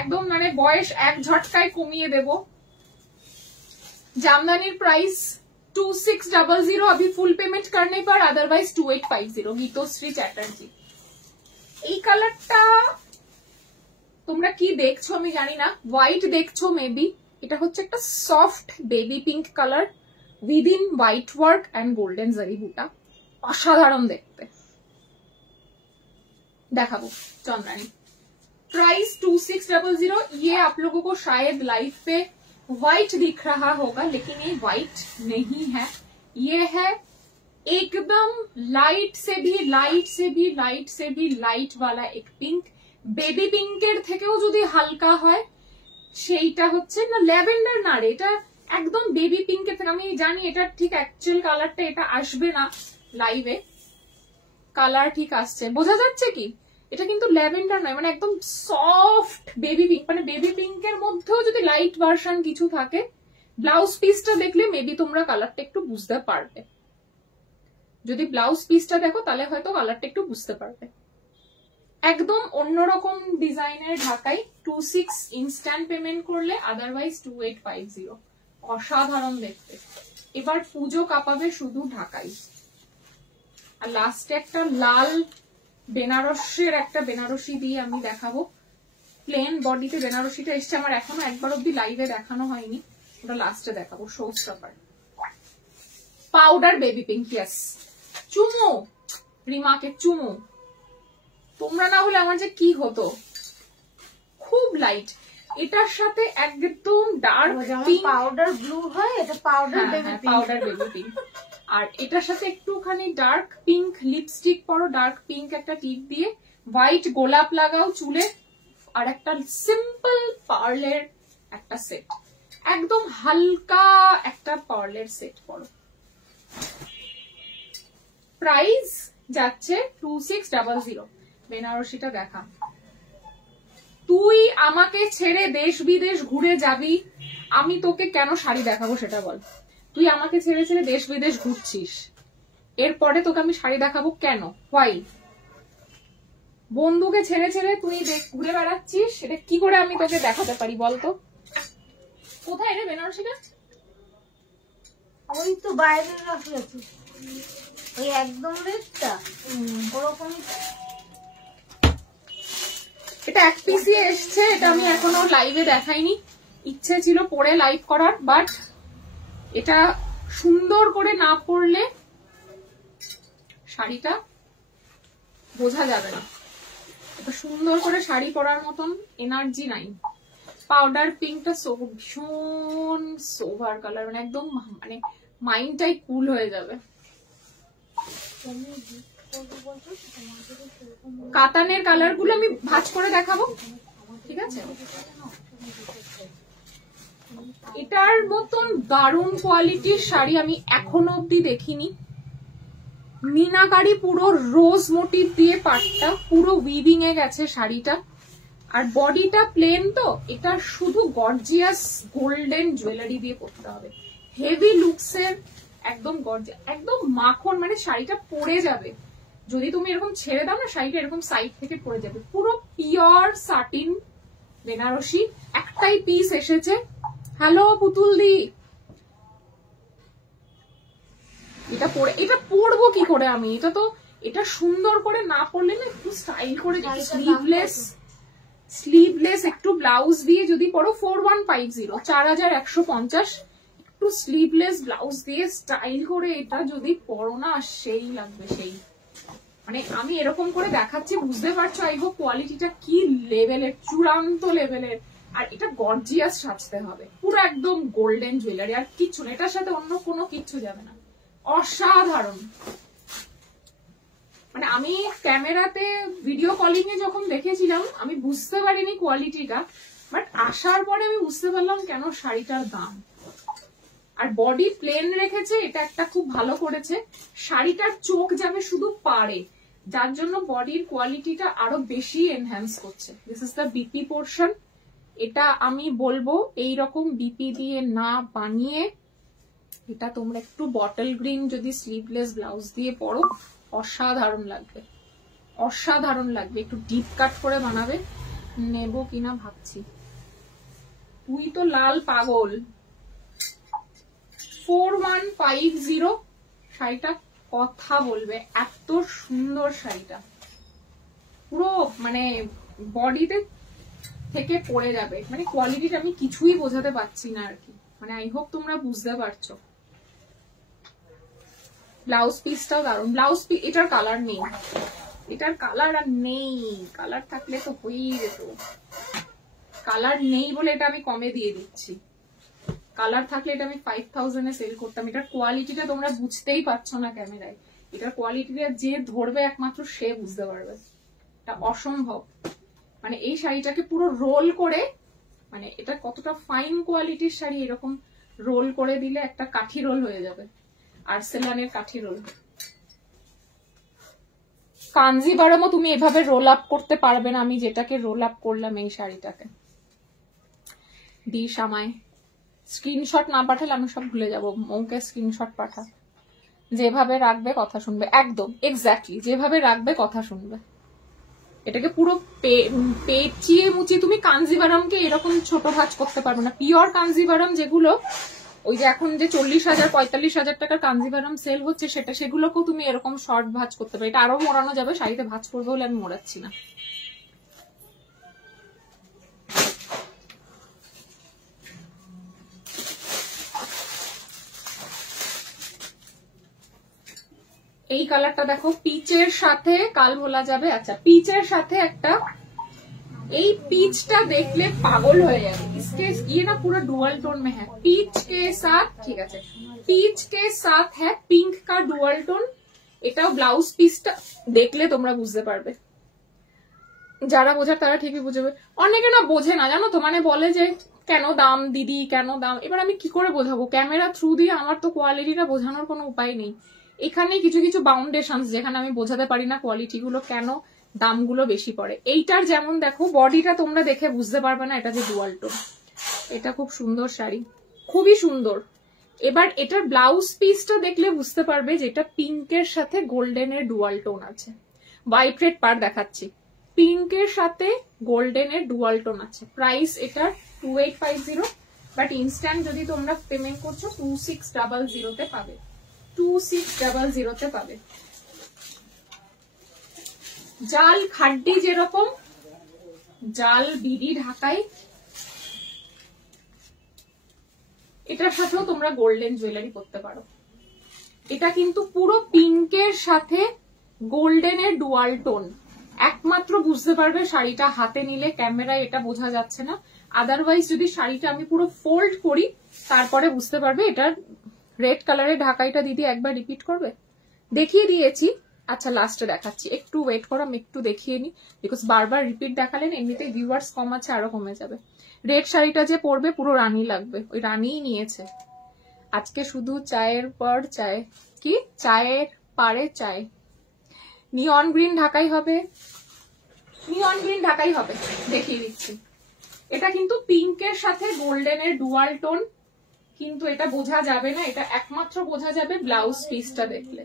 একদম মানে বয়স এক ঝটকায় কমিয়ে দেব। জামদানির প্রাইস 2600, अभी फुल पेमेंट करने पर, अदरवाइज 2850। গীতশ্রী চ্যাটার্জি। এই কালারটা তোমরা কি দেখছো আমি জানি না, হোয়াইট দেখছো মেবি। এটা হচ্ছে একটা soft baby pink colour within white work and golden zari বুটা, অসাধারণ দেখতে। দেখাবো চন্দ্রানী। प्राइस 2600। ये आप लोगों को शायद लाइव पे व्हाइट दिख रहा होगा, लेकिन ये व्हाइट नहीं है, ये है एकदम लाइट से भी लाइट से भी लाइट से भी लाइट वाला एक पिंक। बेबी पिंकेर থেকেও যদি হালকা হয় সেইটা হচ্ছে না, ল্যাভেন্ডার না রে, এটা একদম বেবি পিঙ্কের থেকে। আমি জানি এটা ঠিক অ্যাকচুয়াল কালারটা এটা আসবে না লাইভে, কালার ঠিক আসছে, বোঝা যাচ্ছে কি? এটা কিন্তু ল্যাভেন্ডার নয়, মানে একদম সফট বেবি পিঙ্ক, মানে বেবি পিঙ্কের মধ্যেও যদি লাইট ভার্সন কিছু থাকে। ব্লাউজ পিসটা দেখলে মেবি তোমরা কালারটা একটু বুঝতে পারবে, যদি ব্লাউজ পিসটা দেখো তাহলে হয়তো কালারটা একটু বুঝতে পারবে। একদম অন্যরকম ডিজাইনের ঢাকাই 26 ইনস্ট্যান্ট পেমেন্ট করলে, আদারওয়াইজ 2850। অসাধারণ দেখতে। এবার পুজো কাঁপাবে শুধু ঢাকাই। আর লাস্টে একটা লাল বেনারসের একটা বেনারসি দিয়ে আমি দেখাবো। প্লেন বডিতে বেনারসিটা এসছে, আমার এখনো একবার অব্দি লাইভে দেখানো হয়নি, ওটা লাস্টে দেখাবো। Show stopper powder baby pink. Yes, চুমু রিমাকে চুমু। তোমরা না হলে আমার যে কি হতো। খুব লাইট, এটার সাথে একদম ডার্ক পিঙ্ক, পাউডার ব্লু হয়, এটা powder baby pink, powder baby pink. আর এটার সাথে একটুখানি ডার্ক পিঙ্ক লিপস্টিক পরো, ডার্ক পিঙ্ক একটা টিপ দিয়ে, হোয়াইট গোলাপ লাগাও চুলে, আর একটা সিম্পল পার্লের একটা সেট, একদম হালকা একটা পার্লের সেট পরো। প্রাইস যাচ্ছে 2600। বেনারসিটা দেখা। তুই আমাকে ছেড়ে দেশ বিদেশ ঘুরে যাবি, আমি তোকে কেন শাড়ি দেখাবো সেটা বল। তুই আমাকে ছেড়ে ছেড়ে দেশ বিদেশ ঘুরছিস, এরপরে তোকে আমি শাড়ি দেখাবো কেন? হোয়াই? বন্ধুকে ছেড়ে ছেড়ে তুই ঘুরে বেড়াচ্ছিস, সেটা কি করে আমি তোকে দেখাতে পারি বলতো? কোথায় রে বেনারসিটা? ওই তো বাইরে রাখা আছে, ওই একদম রেডটা ওরকমই। এটা এক পিসি এসছে, এটা আমি এখনো লাইভে দেখাইনি, ইচ্ছে ছিল পরে লাইভ করার, বাট এটা সুন্দর করে না পরলে শাড়িটা বোঝা যাবে না। এটা সুন্দর করে শাড়ি পরার মতন এনার্জি নাই। পাউডার পিঙ্কটা ভীষণ সোভার কালার, মানে একদম মানে মাইন্ডটাই কুল হয়ে যাবে। কাতানের কালার গুলো আমি ভাঁজ করে দেখাবো, ঠিক আছে? এটার মতন দারুণ কোয়ালিটির শাড়ি আমি এখনো অব্দি দেখিনি। মিনাকারি পুরো রোজ মোটিভ দিয়ে পাটটা পুরো উইভিং এ গেছে শাড়িটা, আর বডিটা প্লেন, তো এটা শুধু গর্জিয়াস গোল্ডেন জুয়েলারি দিয়ে পরতে হবে। হেভি লুকসের একদম গর্জিয়াস, একদম মাখন, মানে শাড়িটা পরে যাবে যদি তুমি এরকম ছেড়ে দাও না, শাড়িটা এরকম সাইড থেকে পরে যাবে। পুরো পিওর সাটিন বেনারসি, একটাই পিস এসেছে। হ্যালো পুতুল দি, এটা পরবো কি করে আমি? এটা তো এটা সুন্দর করে না পরলে না, একটু স্টাইল করে স্লিভলেস একটু ব্লাউজ দিয়ে যদি পরো 4150, 4150, একটু স্লিভলেস ব্লাউজ দিয়ে স্টাইল করে এটা যদি পরো না, সেই লাগবে সেই। মানে আমি এরকম করে দেখাচ্ছি, বুঝতে পারছো আই হোপ কোয়ালিটিটা কি লেভেলের, চূড়ান্ত লেভেলের। আর এটা গর্জিয়াস সাজতে হবে, পুরো একদম গোল্ডেন জুয়েলারি, আর কিচ্ছু না, এটার সাথে অন্য কোনো কিচ্ছু যাবে না। অসাধারণ। মানে আমি ক্যামেরাতে ভিডিও কলিং এ যখন দেখেছিলাম আমি বুঝতে পারিনি কোয়ালিটিটা, বাট আসার পরে আমি বুঝতে পারলাম কেন শাড়িটার দাম। আর বডি প্লেন রেখেছে, এটা একটা খুব ভালো করেছে। শাড়িটার চোখ যাবে শুধু পাড়ে, যার জন্য বডির কোয়ালিটিটা আরো বেশি এনহ্যান্স করছে। This is the BP portion. এটা আমি বলবো এইরকম বিপি দিয়ে না বানিয়ে এটা তোমরা একটু বটল গ্রিন যদি স্লিভলেস ব্লাউজ দিয়ে পরো, অসাধারণ লাগবে, অসাধারণ লাগবে। একটু ডিপ কাট করে বানাবে, নেব কিনা ভাবছি। তুই তো লাল পাগল। 4150 শাড়িটা কথা বলবে, এত সুন্দর শাড়িটা, পুরো মানে বডিতে থেকে পড়ে যাবে। মানে কোয়ালিটিটা আমি কিছুই বোঝাতে পারছি না আর কি, মানে আই হোপ তোমরা বুঝতে পারছো। ব্লাউজ পিসটাও দারুন। ব্লাউজ পিস, এটার কালার নেই, এটার কালার আর নেই, কালার থাকলে তো হয়েই যেত। কালার নেই বলে এটা আমি কমে দিয়ে দিচ্ছি, কালার থাকলে এটা আমি 5000 এ সেল করতাম। এটার কোয়ালিটিটা তোমরা বুঝতেই পারছো না ক্যামেরায়, এটার কোয়ালিটিটা যে ধরবে একমাত্র সে বুঝতে পারবে, এটা অসম্ভব। মানে এই শাড়িটাকে পুরো রোল করে, মানে এটা কতটা ফাইন কোয়ালিটির শাড়ি, এরকম রোল করে দিলে একটা কাঠি রোল হয়ে যাবে, আর্সেলানের কাঠি রোল। কাঞ্জিভারমও তুমি এভাবে রোল আপ করতে পারবে না, আমি যেটাকে রোল আপ করলাম এই শাড়িটাকে। দিস আমায় স্ক্রিনশট না পাঠালে আমি সব ভুলে যাবো। মৌকে স্ক্রিনশট পাঠা, যেভাবে রাখবে কথা শুনবে, একদম এক্স্যাক্টলি যেভাবে রাখবে কথা শুনবে। এটাকে পুরো পেঁচিয়ে মুচিয়ে তুমি কাঞ্জিভারমকে এরকম ছোট ভাঁজ করতে পারবে না। পিওর কাঞ্জিভারম যেগুলো ওই যে এখন যে 40,000 45,000 টাকার কাঞ্জিভারম সেল হচ্ছে, সেগুলোকেও তুমি এরকম শর্ট ভাঁজ করতে পারবে। এটা আরো মোড়ানো যাবে, শাড়িতে ভাঁজ করবে বলে আমি মোড়াচ্ছি না। এই কালারটা দেখো, পিচের সাথে কাল ভোলা যাবে। আচ্ছা, পিচের সাথে একটা, এই পিচটা দেখলে পাগল হয়ে যাবে। इसके ये ना पूरा डुअल टोन में है, पीच के साथ, ঠিক আছে, पीच के साथ है पिंक का डुअल टोन। এটাও ব্লাউজ পিসটা দেখলে তোমরা বুঝতে পারবে, যারা বোঝার তারা ঠিকই বুঝবে। অনেকে না বোঝে না জানো তো, মানে বলে যে কেন দাম দিদি, কেন দাম। এবার আমি কি করে বোঝাবো, ক্যামেরা থ্রু দিয়ে আমার তো কোয়ালিটিটা বোঝানোর কোনো উপায় নেই। এখানে কিছু কিছু বাউন্ডেশন যেখানে আমি বোঝাতে পারি না কোয়ালিটি গুলো কেন দামগুলো বেশি পড়ে। এইটার যেমন দেখো বডিটা তোমরা দেখে বুঝতে পারবে না এটা যে ডুয়াল টোন। এটা খুব সুন্দর শাড়ি, খুবই সুন্দর। এবার এটার ব্লাউজ পিসটা দেখলে বুঝতে পারবে যে এটা পিঙ্কের সাথে গোল্ডেনের ডুয়াল টোন আছে। হোয়াইট রেড পার দেখাচ্ছি, পিঙ্কের সাথে গোল্ডেনের ডুয়াল টোন আছে। প্রাইস এটার 2850, বাট ইনস্ট্যান্ট যদি তোমরা পেমেন্ট করছো 2600 তে পাবে, 2600 তে পাবে। জাল খাড্ডি যেরকম জাল বিডি ঢাকাই, এটার সাথেও তোমরা গোল্ডেন জুয়েলারি করতে পারো। এটা কিন্তু পুরো পিঙ্কের সাথে গোল্ডেনের ডুয়াল টোন। একমাত্র বুঝতে পারবে শাড়িটা হাতে নিলে, ক্যামেরায় এটা বোঝা যাচ্ছে না। আদারওয়াইজ যদি শাড়িটা আমি পুরো ফোল্ড করি তারপরে বুঝতে পারবে। এটার রেড কালারের ঢাকাইটা দিদি একবার রিপিট করবে, দেখিয়ে দিয়েছি। আচ্ছা লাস্টে দেখাচ্ছি, একটু ওয়েট করো, আমি একটু দেখিয়ে নি, বিকজ বারবার রিপিট দেখালেন এমনিতেই ভিউয়ার্স কম আছে, আরো কমে যাবে। রেড শাড়িটা যে পরবে পুরো রানী লাগবে, ওই রানীই নিয়েছে আজকে। শুধু চায়ের পর চায়, কি চায়ের পারে চায়। নিয়ন গ্রিন ঢাকাই হবে, নিয়ন গ্রিন ঢাকাই হবে, দেখিয়ে দিচ্ছি। এটা কিন্তু পিঙ্কের সাথে গোল্ডেনের ডুয়াল টোন, কিন্তু এটা বোঝা যাবে না, এটা একমাত্র বোঝা যাবে ব্লাউজ পিসটা দেখলে।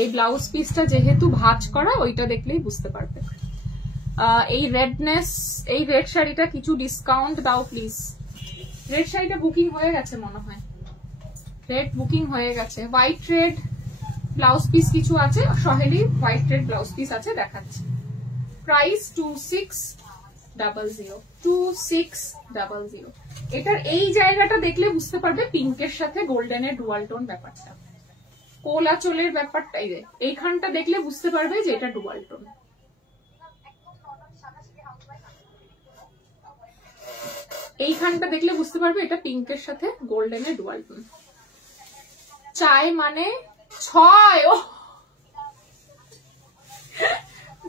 এই ব্লাউজ পিসটা যেহেতু ভাঁজ করা, ওইটা দেখলেই বুঝতে পারবে। এই রেডনেস, এই রেড শাড়িটা কিছু ডিসকাউন্ট দাও প্লিজ। রেড শাড়িটা বুকিং হয়ে গেছে মনে হয়, রেড বুকিং হয়ে গেছে। হোয়াইট রেড ব্লাউজ পিস কিছু আছে, সহেলি হোয়াইট রেড ব্লাউজ পিস আছে, দেখাচ্ছি। প্রাইস 2600, 2600। এটার এই জায়গাটা দেখলে বুঝতে পারবে পিঙ্কের সাথে গোল্ডেনের ডুয়াল টোন ব্যাপারটা, কোলা চোলের ব্যাপারটাই। এইখানটা দেখলে বুঝতে পারবে যে এটা ডুয়াল টোন। এইখানটা দেখলে বুঝতে পারবে এটা পিঙ্কের সাথে গোল্ডেনের ডুয়াল টোন। চাই মানে 6 ও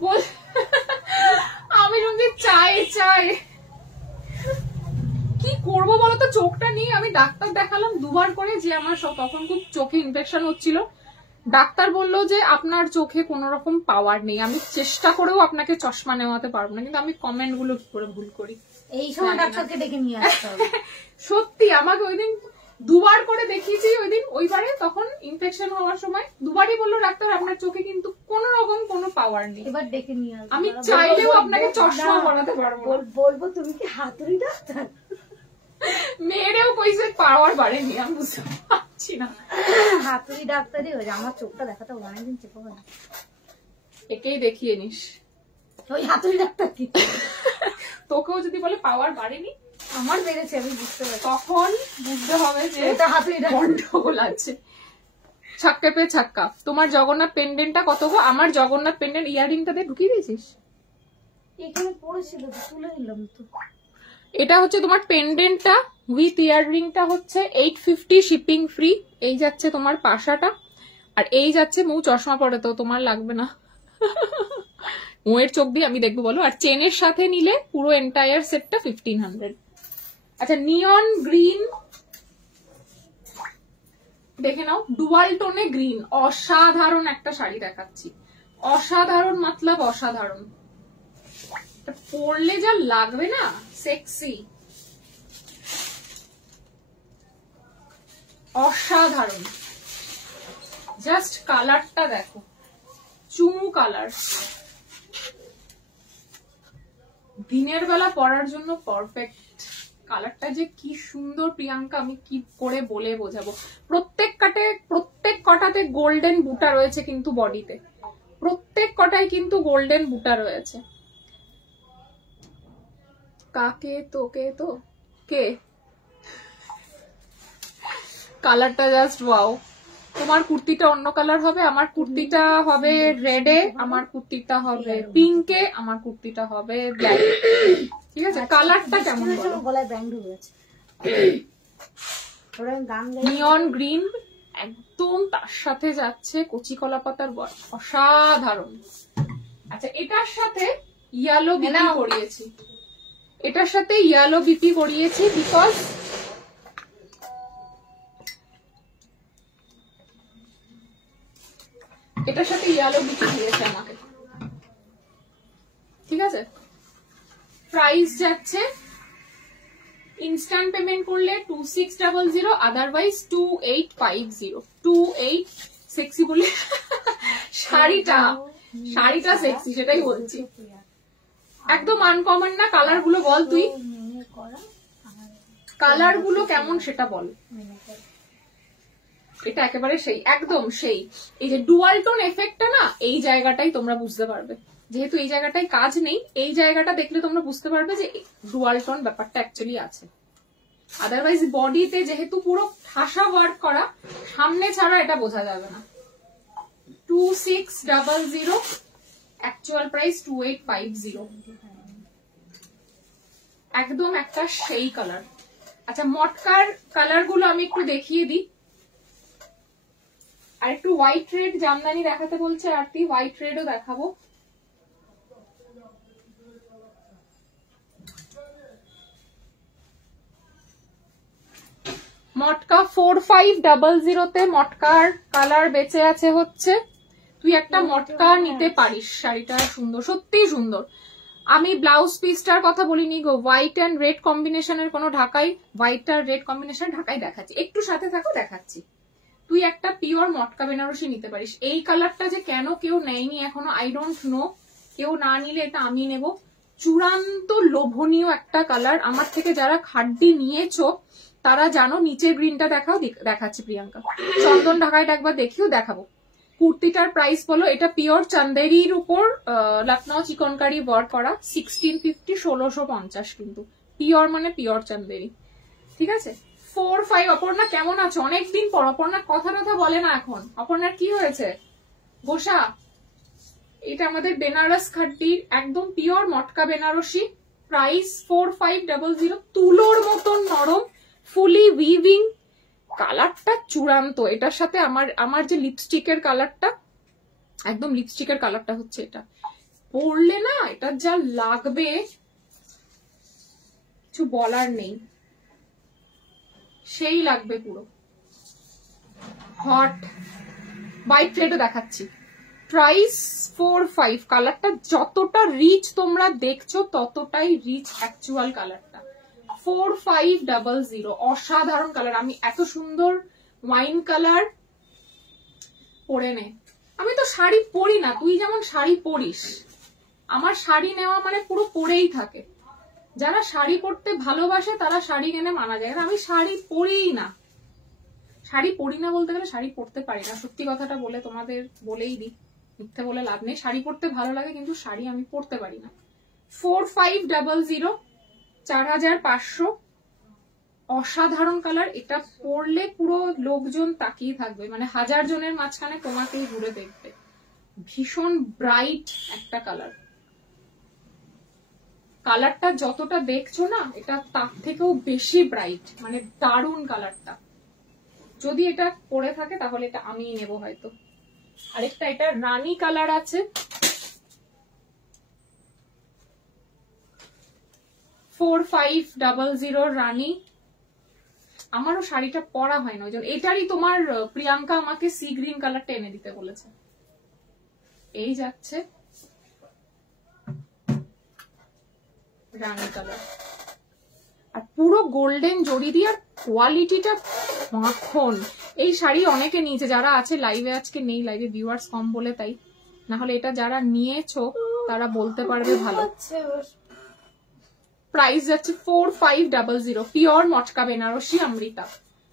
বল আমি শুনছি চাই চাই। কি করবো বলতো, চোখটা নিয়ে আমি ডাক্তার দেখালাম 2 বার করে, যে আমার তখন খুব চোখে ইনফেকশন হচ্ছিল। ডাক্তার বললো যে আপনার চোখে কোনো রকম পাওয়ার নেই, আমি চেষ্টা করেও আপনাকে চশমা নেওয়াতে পারবো না। কিন্তু আমি কমেন্ট গুলো কি করে ভুল করি, এই সময় ডাক্তারকে ডেকে নিয়ে আসতে হবে। সত্যি আমাকে ওই দিন 2 বার করে দেখিয়েছি, ওই দিন ওইবারে তখন ইনফেকশন হওয়ার সময় 2 বারই বললো ডাক্তার আপনার চোখে কিন্তু কোনো রকম কোনো পাওয়ার নেই। এবার ডেকে নিয়ে আসবে, আমি চাইলেও আপনাকে চশমা পরাতে পারবো। বলবো তুমি কি হাতুড়ি ডাক্তার? মেয়েরেও কইছে পাওয়ার বাড়েনি, আমি বুঝতে পারছি না। হাতুড়ি ডাক্তারই হয়েছে, আমার চোখটা দেখাতে অনেকদিন চেপে হবে, একেই দেখিয়ে নিস। ওই হাতুড়ি ডাক্তার কি তোকেও যদি বলে পাওয়ার বাড়েনি, আমার বেড়েছে আমি বুঝতে পারছি, তখন বুঝতে হবে যে এটা হাতুড়ি গন্ডগোল আছে। ছাক্কা পে ছাক্কা। তোমার জগন্নাথ পেন্ডেন্টটা কত গো? আমার জগন্নাথ পেন্ডেন্ট ইয়াররিংটা দিয়ে ঢুকিয়ে দিয়েছিস? এখানে পড়েছিল তো, তুলে নিলাম তো। এটা হচ্ছে তোমার পেন্ডেন্টটা উইথ ইয়াররিংটা হচ্ছে 850 শিপিং ফ্রি। এই যাচ্ছে তোমার পাশাটা, আর এই যাচ্ছে মৌ চশমা পরে, তো তোমার লাগবে না, মৌয়ের চোখ দিয়ে আমি দেখবো বলো। আর চেনের সাথে নিলে পুরো এন্টায়ার সেটটা 1500। আচ্ছা, নিয়ন গ্রিন দেখে নাও, ডুয়াল টোনে গ্রিন, অসাধারণ একটা শাড়ি দেখাচ্ছি। অসাধারণ মতলব অসাধারণ, পরলে যা লাগবে না, সেক্সি, অসাধারণ। জাস্ট কালারটা দেখো, চুমু কালার, দিনের বেলা পরার জন্য পারফেক্ট। কালারটা যে কি সুন্দর প্রিয়াঙ্কা, আমি কি করে বলে বোঝাবো। প্রত্যেক কটাতে গোল্ডেন বুটা রয়েছে, কিন্তু বডিতে প্রত্যেক কটায় কিন্তু গোল্ডেন বুটা রয়েছে। কাকে তোকে তো কে, কালারটা জাস্ট ওয়াও। তোমার কুর্তিটা অন্য কালার হবে, আমার কুর্তিটা হবে রেডে, আমার কুর্তিটা হবে পিঙ্কে, আমার কুর্তিটা হবে ব্ল্যাক। ঠিক আছে, কালারটা কেমন বলো? গলায় ব্যান্ড হয়েছে, নিয়ন গ্রিন একদম, তার সাথে যাচ্ছে কচি কলা পাতার বর, অসাধারণ। আচ্ছা, এটার সাথে ইয়েলো বিপি করিয়েছি, এটার সাথে ইয়েলো বিপি করিয়েছি বিকজ এটার সাথে ইয়েলো বিপি দিয়েছে আমাকে। ঠিক আছে, প্রাইস যাচ্ছে ইনস্ট্যান্ট পেমেন্ট করলে 2600, আদারওয়াইজ 2850। 28 সেক্সি বলে শাড়িটা সেক্সি, সেটাই বলছি। একদম আনকমন না কালার গুলো? বল তুই কালার গুলো কেমন সেটা বল। এটা একেবারে সেই, একদম সেই। এই যে ডুয়াল টোন এফেক্টটা না, এই জায়গাটাই তোমরা বুঝতে পারবে। যেহেতু এই জায়গাটায় কাজ নেই, এই জায়গাটা দেখলে তোমরা বুঝতে পারবে যে ডুয়াল টোন ব্যাপারটা অ্যাকচুয়ালি আছে। আদারওয়াইজ বডিতে যেহেতু পুরো ঠাসা ওয়ার্ক করা, সামনে ছাড়া এটা বোঝা যাবে না। 2600, অ্যাকচুয়াল প্রাইস 2850। একদম একটা সেই কালার। আচ্ছা, মটকার কালার গুলো আমি একটু দেখিয়ে দিই। আর একটু হোয়াইট রেড জামদানি দেখাতে বলছে আরতি, হোয়াইট রেডও দেখাবো। মটকা 4500 মটকার কালার বেঁচে আছে হচ্ছে। তুই একটা মটকা নিতে পারিস, শাড়িটা সুন্দর, সত্যি সুন্দর। আমি ব্লাউজ পিসটার কথা বলিনি গো, হোয়াইট এন্ড রেড কম্বিনেশনের কোনো ঢাকাই, হোয়াইট আর রেড কম্বিনেশন ঢাকাই দেখাচ্ছি, একটু সাথে থাকো দেখাচ্ছি। তুই একটা পিওর মটকা বেনারসি নিতে পারিস। এই কালারটা যে কেন কেউ নেয়নি এখনো, আই ডোন্ট নো। কেউ না নিলে এটা আমি নেব। চূড়ান্ত লোভনীয় একটা কালার। আমার থেকে যারা খাড্ডি নিয়েছো তারা জানো। নিচের গ্রিনটা দেখাও, দেখাচ্ছি প্রিয়াঙ্কা। চন্দন ঢাকায় একবার দেখিও দেখাবো। কুর্তিটার প্রাইস বলো, এটা পিওর চান্দেরির উপর লখনৌ চিকনকারি ওয়ার্ক করা, 1650, 1650 কিন্তু পিওর মানে পিওর চান্দেরি। ঠিক আছে, 45। অপর্ণা কেমন আছো? অনেকদিন পর। অপর্ণা কথা বলে না এখন। অপর্ণার কি হয়েছে? বসা। এটা আমাদের বেনারস খাড্ডির একদম পিওর মটকা বেনারসি, প্রাইস 4500। তুলোর মতন নরম, ফুলি উইভিং, কালারটা চূড়ান্ত। এটার সাথে আমার যে লিপস্টিকের কালারটা, একদম লিপস্টিকের কালারটা হচ্ছে এটা, পরলে না এটা যা লাগবে কিছু বলার নেই, সেই লাগবে পুরো হট। বাইট প্লেটও দেখাচ্ছি। প্রাইস 45। কালারটা যতটা রিচ তোমরা দেখছো ততটাই রিচ অ্যাকচুয়াল কালারটা। 4500, অসাধারণ কালার। আমি এত সুন্দর ওয়াইন কালার পরে নে। আমি তো শাড়ি পরি না, তুই যেমন শাড়ি পরিস, আমার শাড়ি নেওয়া মানে পুরো পরেই থাকে। যারা শাড়ি পরতে ভালোবাসে তারা শাড়ি কিনে মানা যায়, আমি শাড়ি পরিই না। শাড়ি পরি না বলতে গেলে শাড়ি পরতে পারি না, সত্যি কথাটা বলে তোমাদের বলেই দিই, মিথ্যে বলে লাভ নেই। শাড়ি পরতে ভালো লাগে কিন্তু শাড়ি আমি পরতে পারি না। 4500, 4500, অসাধারণ কালার। এটা পরলে পুরো লোকজন তাকিয়ে থাকবে, মানে 1000 জনের মাঝখানে তোমাকেই ঘুরে দেখবে। ভীষণ ব্রাইট একটা কালার। কালারটা যতটা দেখছো না এটা তার থেকেও বেশি ব্রাইট, মানে দারুণ কালারটা। যদি এটা পরে থাকে তাহলে এটা আমিই নেব হয়তো। আরেকটা এটা রানী কালার আছে, 4500 রানী। আমারও শাড়িটা পরা হয় না, ওই জন্য এটারই তোমার প্রিয়াঙ্কা আমাকে সি গ্রিন কালারটা এনে দিতে বলেছে। এই যাচ্ছে রানী কালার, আর পুরো গোল্ডেন জড়ি দিয়ে, আর কোয়ালিটিটা মাখন। এই শাড়ি অনেকে নিয়েছে, যারা আছে লাইভে, আজকে নেই লাইভে, ভিউয়ার্স কম বলে তাই, না হলে এটা যারা নিয়েছো তারা বলতে পারবে ভালো। প্রাইস যাচ্ছে 4500। পিওর মটকা বেনারসি অমৃতা,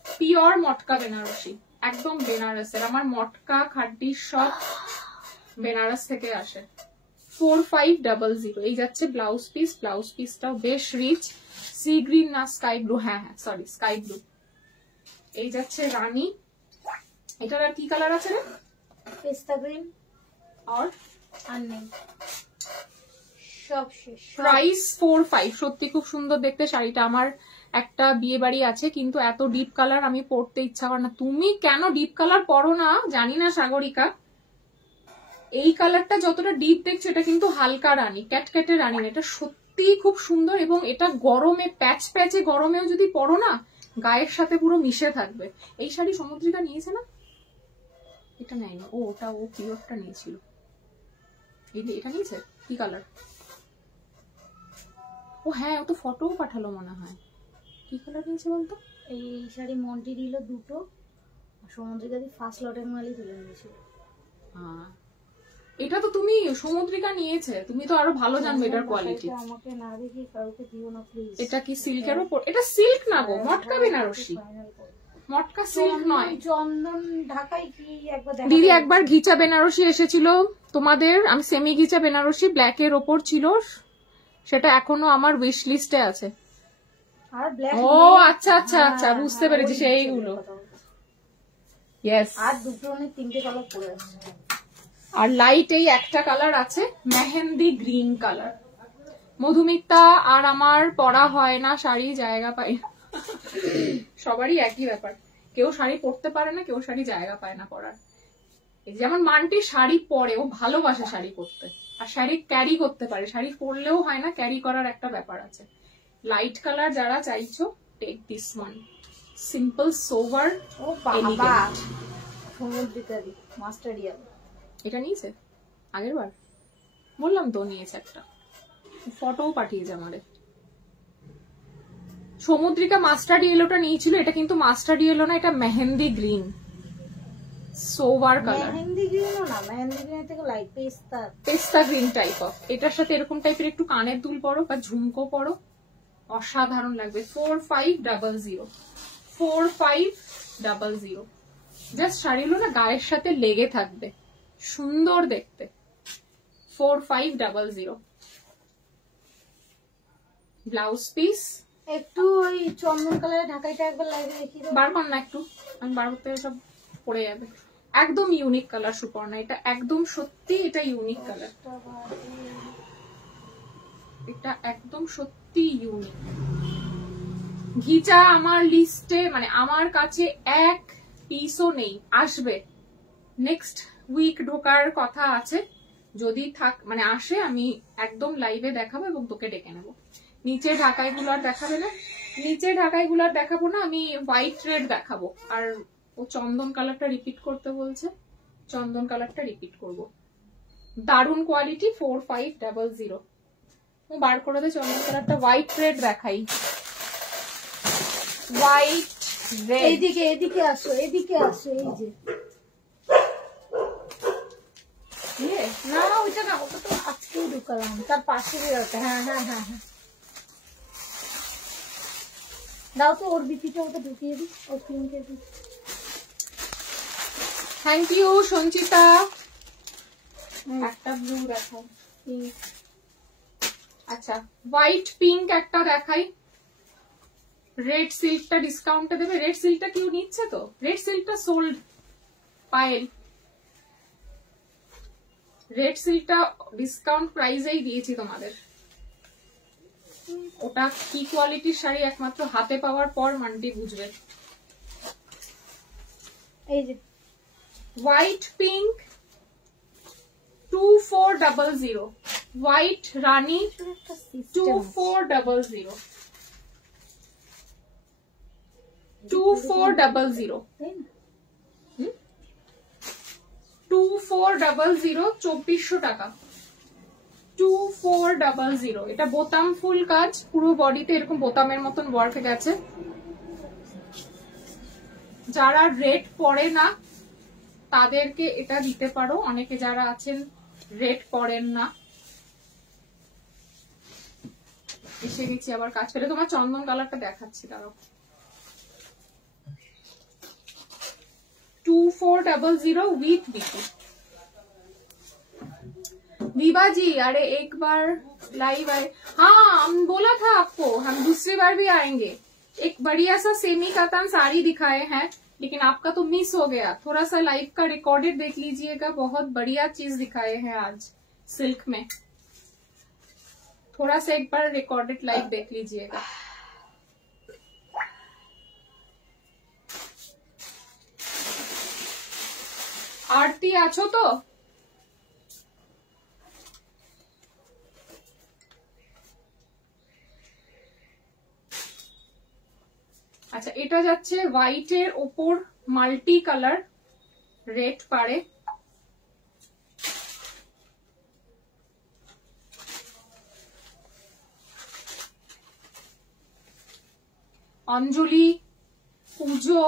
পিওর মটকা বেনারসি, একদম বেনারসের। আমার মটকা খাড্ডি সব বেনারস থেকে আসে। 4500। এই যাচ্ছে ব্লাউজ পিস, ব্লাউজ পিসটাও বেশ রিচ, সি গ্রিন না স্কাই ব্লু, হ্যাঁ সরি স্কাই ব্লু। এই যাচ্ছে রানী। এটার আর কি কালার আছে রে? পেস্তা গ্রিন আর নেই, সব শেষ। প্রাইস 45। সত্যি খুব সুন্দর দেখতে শাড়িটা। আমার একটা বিয়ে বাড়ি আছে কিন্তু এত ডিপ কালার আমি পরতে ইচ্ছা করে না। তুমি কেন ডিপ কালার পরো না জানি না সাগরিকা। এই কালারটা যতটা ডিপ দেখছো এটা কিন্তু হালকা রানী, ক্যাটক্যাটে রানী। এটা সত্যি খুব সুন্দর, এবং এটা গরমে প্যাচ প্যাচে গরমেও যদি পরো না গায়ের সাথে পুরো মিশে থাকবে। এই শাড়ি সমুদ্রিকা নিয়েছে না? এটা নেয়নি, ওটা ও পিওরটা নিয়েছিল। এটা নিয়েছে কি কালার? ও হ্যাঁ, ও তো ফটোও পাঠালো মনে হয়। কি কালার নিয়েছে বলতো? এই শাড়ি মন্টি দিল দুটো, সমুদ্রিকা দি ফার্স্ট লটের মালই তুলে নিয়েছিল। হ্যাঁ, এটা তো তুমি সমুদ্রিকা নিয়েছে, তুমি তো আরো ভালো জানবে এটার কোয়ালিটি। আমাকে না দেখি কাউকে দিও না প্লিজ। এটা কি সিল্কের উপর? এটা সিল্ক না গো, মটকা বেনারসি, মটকা সিল্ক নয়। চন্দন ঢাকাই কি একবার দেখা দিদি একবার ঘিচা বেনারসি এসেছিল তোমাদের, আমি সেমি ঘিচা বেনারসি ব্ল্যাক এর ওপর ছিল, সেটা এখনো আমার উইশ লিস্টে আছে। আর ব্ল্যাক, ও আচ্ছা আচ্ছা আচ্ছা, বুঝতে পেরেছি সেইগুলো। ইয়েস, আর দুটো নেই, তিনটে কালার পরে আছে। আর লাইট এই একটা কালার আছে, মেহেন্দি গ্রিন কালার। মধুমিতা আর আমার পরা হয় না শাড়ি, জায়গা পাই না। সবারই একই ব্যাপার, কেউ শাড়ি পরতে পারে না, কেউ শাড়ি জায়গা পায় না পরার। এই যেমন মানটি শাড়ি পরে, ও ভালোবাসে শাড়ি পরতে, আর শাড়ি ক্যারি করতে পারে। শাড়ি পরলেও হয় না, ক্যারি করার একটা ব্যাপার আছে। লাইট কালার যারা চাইছো, take this one, simple sober. ও বাবা, সমুদ্রিকারি মাস্টার ইয়েলো। এটা নিয়েছে আগের বার, বললাম তো নিয়েছে একটা, ফটোও পাঠিয়েছে আমারে। সমুদ্রিকা মাস্টার্ড ইয়েলোটা নিয়েছিল, এটা কিন্তু মাস্টার্ড ইয়েলো না, এটা mehendi green sober colour. Mehendi গ্রিনও না, মেহেন্দি গ্রিনের থেকে লাইট পেস্তা গ্রিন টাইপ অফ। এটার সাথে এরকম টাইপের একটু কানের দুল পরো বা ঝুমকো পরো, অসাধারণ লাগবে। 4500, 4500। জাস্ট শাড়িগুলো না গায়ের সাথে লেগে থাকবে, সুন্দর দেখতে। 4500। ব্লাউজ পিস একটু ওই চন্দন কালারের ঢাকাইটা একবার লাইভে দেখিয়ে দাও। বার কর না একটু, আমি বার করতে সব পড়ে যাবে। একদম ইউনিক কালার সুপর্ণা, এটা একদম সত্যি, এটা ইউনিক কালার। এটা একদম সত্যি ইউনিক। ঘিচা আমার লিস্টে মানে আমার কাছে এক পিসও নেই, আসবে নেক্সট উইক ঢোকার কথা আছে, যদি থাক মানে আসে আমি একদম লাইভে দেখাবো এবং তোকে ডেকে নেবো। নিচে ঢাকাইগুলো আর দেখাবে না, নিচে ঢাকাইগুলো আর দেখাবো না, আমি হোয়াইট রেড দেখাবো। আর ও চন্দন কালারটা রিপিট করতে বলছে, চন্দন কালারটা রিপিট করব। দারুন কোয়ালিটি 4500। ও বার করে দে চন্দন কালারটা। হোয়াইট রেড দেখাই, হোয়াইট রেড। এইদিকে এদিকে আসো, এদিকে আসো। এই যে না ওইটা না, ওটা তো আজকেই ঢুকালাম, তার পাশে বেরোতে। হ্যাঁ হ্যাঁ হ্যাঁ হ্যাঁ, দাও তো ওর বিপিটা, ওটা ঢুকিয়ে দিই, ওর পিঙ্কে দিই। Thank you Sanchita. একটা ব্লু দেখাও, পিঙ্ক। আচ্ছা হোয়াইট পিঙ্ক একটা দেখাই। রেড সিল্কটা ডিসকাউন্টে দেবে? রেড সিল্কটা কেউ নিচ্ছে তো? রেড সিল্কটা সোল্ড পায়েল। রেড সিল্কটা ডিসকাউন্ট প্রাইসেই দিয়েছি তোমাদের। ওটা কি কোয়ালিটির শাড়ি একমাত্র হাতে পাওয়ার পর মান্টি বুঝবে। এই যে হোয়াইট পিঙ্ক 2400, হোয়াইট রানী 2400, 2400, 2400, 2400 টাকা। 2400। এটা বোতাম ফুল কাজ, পুরো বডিতে এরকম বোতামের মতন ওয়ার্ক গেছে। যারা রেড পরে না তাদেরকে এটা দিতে পারো, অনেকে যারা আছেন রেড পরেন না। এসে গেছি আবার কাজ ফেলে, তোমার চন্দন কালারটা দেখাচ্ছি দাঁড়াও। 2400 विथ बीपी। विभा जी अरे एक बार लाइव आए। हाँ हम बोला था आपको, हम दूसरी बार भी आएंगे। एक बढ़िया सा सेमी कातान साड़ी दिखाए हैं, लेकिन आपका तो मिस हो गया। थोड़ा सा लाइव का रिकॉर्डेड देख लीजिएगा, बहुत बढ़िया चीज दिखाए हैं आज सिल्क में। थोड़ा सा एक बार रिकॉर्डेड लाइव देख लीजिएगा। आरती आछो तो? আচ্ছা এটা যাচ্ছে হোয়াইটের ওপর মাল্টি কালার রেড পাড়ে। অঞ্জলি পুজো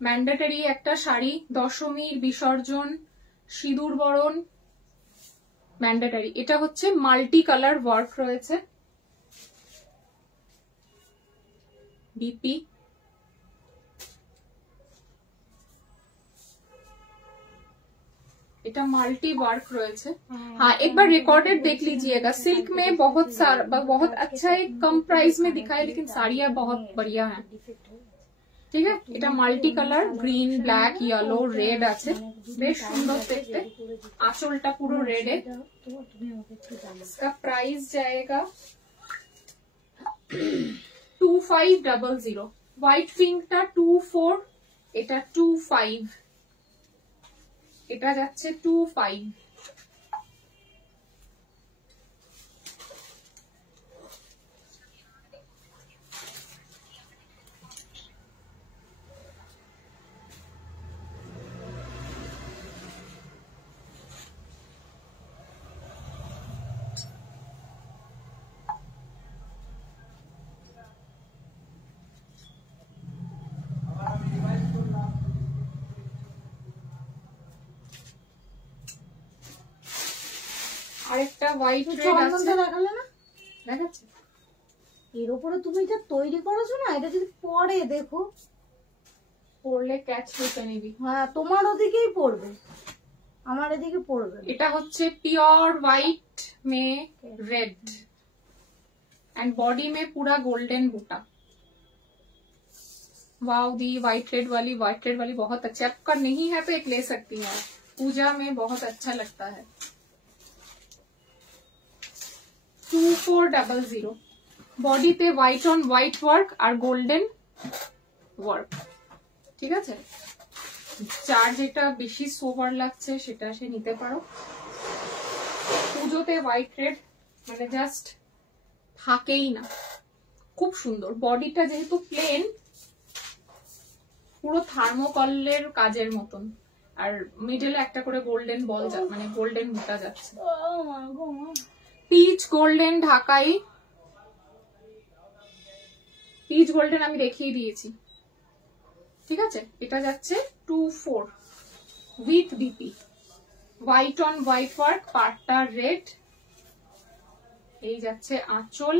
ম্যান্ডেটরি একটা শাড়ি, দশমীর বিসর্জন, সিঁদুর বরণ ম্যান্ডেটরি। এটা হচ্ছে মাল্টি কালার ওয়ার্ক রয়েছে। बीपी এটা মাল্टी वर्क রয়েছে। हाँ एक बार रिकॉर्डेड देख लीजिएगा। सिल्क में बहुत सारा बहुत अच्छा एक कम प्राइस में दिखाया, लेकिन साड़ियां बहुत बढ़िया हैं। ठीक है, এটা multi colour green black yellow red আছে, বেশ সুন্দর দেখতে। আঁচলটা পুরো রেডে। इसका प्राइस जाएगा 2500। হোয়াইট পিঙ্কটা 24, এটা 25, এটা যাচ্ছে 25। আরেকটা হোয়াইট রেড আছে, দেখালে না? দেখাচ্ছে। এর উপরে তুমি এটা তৈরি করেছো না, এটা যদি পরে দেখো, পড়লে ক্যাচ লুকে নিবি। হ্যাঁ তোমার ওদিকেই পড়বে, আমার এদিকে পড়বে। এটা হচ্ছে पियोर व्हाइट में रेड एंड बॉडी में पूरा गोल्डन बूटा। वाव दी व्हाइट रेड वाली बहुत अच्छी। आपका नहीं है तो एक ले सकती हैं, पूजा में बहुत अच्छा लगता है। 2400 বডিতে হোয়াইট অন হোয়াইট ওয়ার্ক আর গোল্ডেন ওয়ার্ক। ঠিক আছে, যার যেটা বেশি সোবার লাগছে সেটা সে নিতে পারো। পুজোতে হোয়াইট রেড মানে জাস্ট থাকেই না, খুব সুন্দর। বডিটা যেহেতু প্লেন, পুরো থার্মোকলের কাজের মতন, আর মিডলে একটা করে গোল্ডেন বল মানে গোল্ডেন বুটা যাচ্ছে। পিচ গোল্ডেন ঢাকাই, পিচ গোল্ডেন আমি দেখিয়ে দিয়েছি। ঠিক আছে, এটা যাচ্ছে 24 with BP, white on white work, পার্টটা রেড। এই যাচ্ছে আঁচল,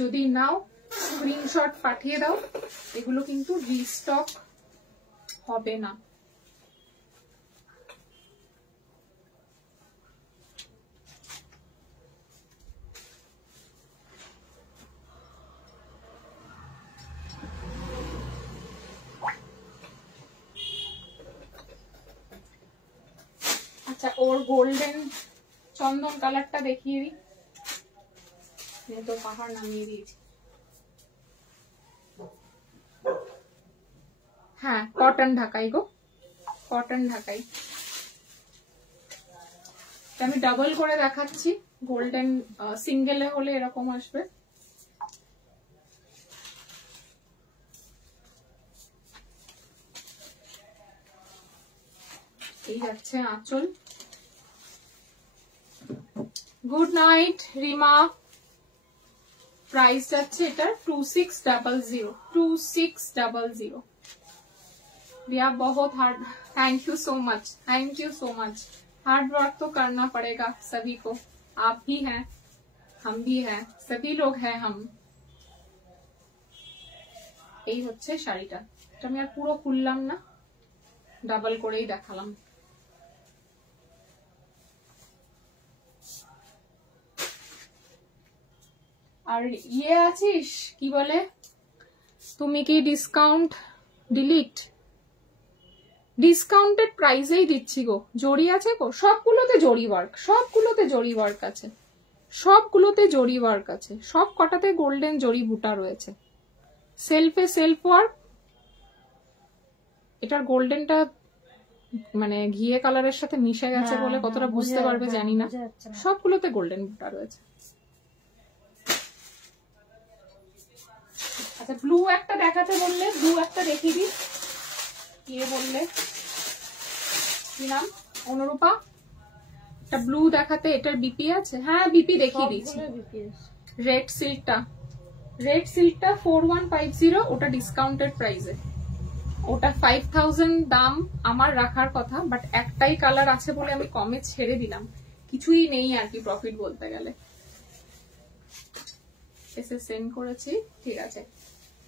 যদি নাও স্ক্রিনশট পাঠিয়ে দাও, এগুলো কিন্তু রিস্টক হবে না। আচ্ছা, ওর গোল্ডেন চন্দন কালারটা দেখিয়ে দিই, তো পাহাড় নামিয়ে দিয়েছি। হ্যাঁ, কটন ঢাকাই গো, কটন ঢাকাই। আমি ডাবল করে দেখাচ্ছি, গোল্ডেন সিঙ্গেলে হলে এরকম আসবে। এই যাচ্ছে আঁচল। গুড নাইট রিমা, প্রাইস যাচ্ছে এটার 2600। 2600। भैया बहुत hard, thank you so much, thank you so much. Hard work तो करना पड़ेगा सभी को, आप भी हैं, हम भी हैं, सभी लोग हैं हम। এই হচ্ছে শাড়িটা, এটা আমি আর পুরো খুললাম না, ডাবল করেই দেখালাম। আর ইয়ে আছিস কি বলে, তুমি কি ডিসকাউন্ট ডিলিট? ডিসকাউন্টেড প্রাইসেই দিচ্ছি গো, জরি আছে গো, সবগুলোতে জরি ওয়ার্ক, সবগুলোতে জরি ওয়ার্ক আছে, সবগুলোতে জরি ওয়ার্ক আছে, সব কটাতে গোল্ডেন জরি বুটা রয়েছে। সেলফে সেলফ ওয়ার্ক, এটার গোল্ডেনটা মানে ঘিয়ে কালারের সাথে মিশে গেছে বলে কতটা বুঝতে পারবে জানি না, সবগুলোতে গোল্ডেন বুটা রয়েছে। আচ্ছা, ব্লু একটা দেখাতে বললে, ব্লু একটা দেখিয়ে দিই। কি বললে, কি নাম? অনুরূপা, একটা ব্লু দেখাতে, এটার বিপি আছে? হ্যাঁ, বিপি দেখিয়ে দিচ্ছি। রেড সিল্কটা, রেড সিল্কটা 4150, ওটা ডিসকাউন্টেড প্রাইসে। ওটা 5000 দাম আমার রাখার কথা, বাট একটাই কালার আছে বলে আমি কমে ছেড়ে দিলাম, কিছুই নেই আর কি প্রফিট বলতে গেলে। এসে সেন্ড করেছি, ঠিক আছে।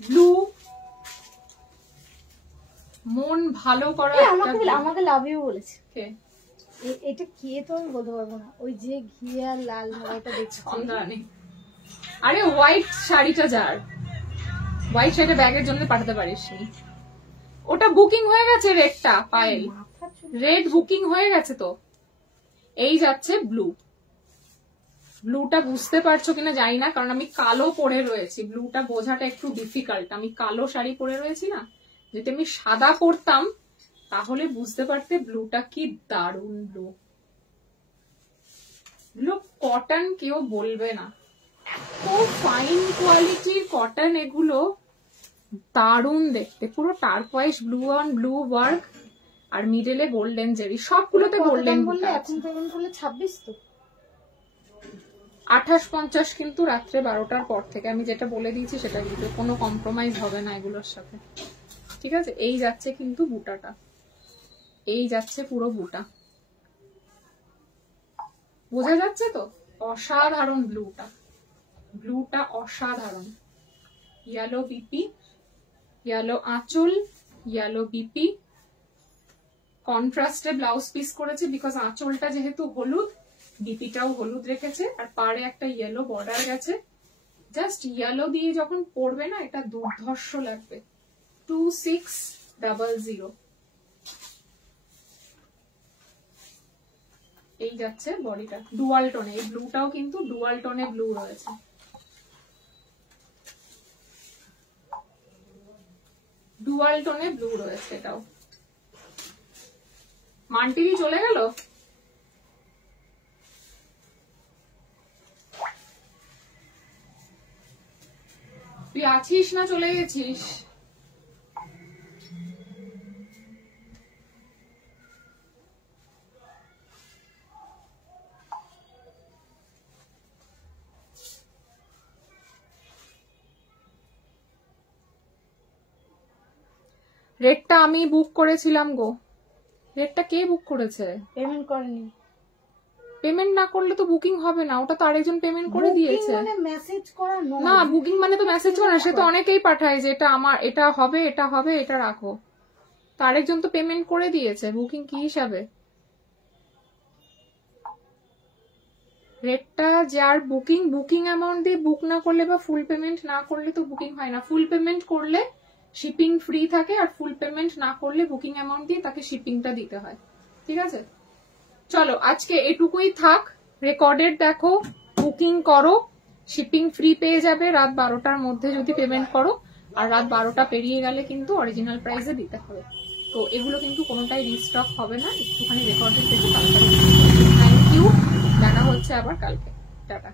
ব্লু, মন ভালো করা, আমাকে লাভ ইউ বলেছে। কে এটা কে তো আমি বলতে পারবো না, ওই যে ঘি আর লাল এটা দেখছি। আরে হোয়াইট শাড়িটা, যার হোয়াইট শাড়িটা ব্যাগের জন্য পাঠাতে পারিস নি, ওটা বুকিং হয়ে গেছে। রেডটা পায়েল, রেড বুকিং হয়ে গেছে তো। এই যাচ্ছে ব্লু, ব্লুটা বুঝতে পারছো কিনা জানি না, কারণ আমি কালো পরে রয়েছি, ব্লুটা বোঝাটা একটু ডিফিকাল্ট। আমি কালো শাড়ি পরে রয়েছি না, যদি আমি সাদা পরতাম তাহলে বুঝতে পারতে ব্লুটা কি দারুণ ব্লু। ব্লু কটন কেউ বলবে না, খুব ফাইন কোয়ালিটির কটন এগুলো, দারুণ দেখতে, পুরো turquoise blue on blue work, আর মিডলে গোল্ডেন জেরি, সবগুলোতে গোল্ডেন বললে। এখন পেমেন্ট করলে 26 তো 2850, কিন্তু রাত্রে 12টার পর থেকে আমি যেটা বলে দিয়েছি সেটা কিন্তু কোনো কম্প্রোমাইজ হবে না এগুলোর সাথে। ঠিক আছে, এই যাচ্ছে কিন্তু বুটাটা, এই যাচ্ছে পুরো বুটা, বোঝা যাচ্ছে তো? অসাধারণ ব্লুটা, ব্লুটা অসাধারণ। ইয়েলো বিপি, ইয়েলো আঁচল, ইয়েলো বিপি, কন্ট্রাস্টে ব্লাউজ পিস করেছে বিকজ আঁচলটা যেহেতু হলুদ, ডিপিটাও হলুদ রেখেছে, আর পাড়ে একটা ইয়েলো বর্ডার গেছে। জাস্ট ইয়েলো দিয়ে যখন পরবে না, এটা দুর্ধর্ষ লাগবে। 2600 এই যাচ্ছে বডিটা ডুয়াল টোনে। এই ব্লুটাও কিন্তু ডুয়াল টোনে ব্লু রয়েছে। ডুয়াল টোনে ব্লু রয়েছে এটাও। মানটিভি চলে গেল। তুই আছিস না চলে গেছিস? রেটটা আমি বুক করেছিলাম গো। রেটটা কে বুক করেছে? পেমেন্ট করেনি। পেমেন্ট না করলে তো বুকিং হবে না, ওটা তো আরেকজন পেমেন্ট করে দিয়েছে। মানে মেসেজ করা নয়। না, বুকিং মানে তো মেসেজ করা, সে তো অনেকেই পাঠায় যে এটা আমার, এটা হবে, এটা হবে, এটা রাখো। তো আরেকজন তো পেমেন্ট করে দিয়েছে, বুকিং কি হিসাবে? রেটটা যার বুকিং, বুকিং অ্যামাউন্ট দিয়ে বুক না করলে বা ফুল পেমেন্ট না করলে তো বুকিং হয় না। ফুল পেমেন্ট করলে শিপিং ফ্রি থাকে, আর ফুল পেমেন্ট না করলে বুকিং অ্যামাউন্ট দিয়ে তাকে শিপিংটা দিতে হয়। ঠিক আছে, চলো আজকে এটুকুই থাক। রেকর্ডেড দেখো, বুকিং করো, শিপিং ফ্রি পেয়ে যাবে রাত 12টার মধ্যে যদি পেমেন্ট করো। আর রাত 12টা পেরিয়ে গেলে কিন্তু অরিজিনাল প্রাইসে দিতে হবে। তো এগুলো কিন্তু কোনোটাই রিস্টক হবে না, একটুখানি রেকর্ডেড দেখে তাড়াতাড়ি। থ্যাংক ইউ, দেখা হচ্ছে আবার কালকে। টাটা।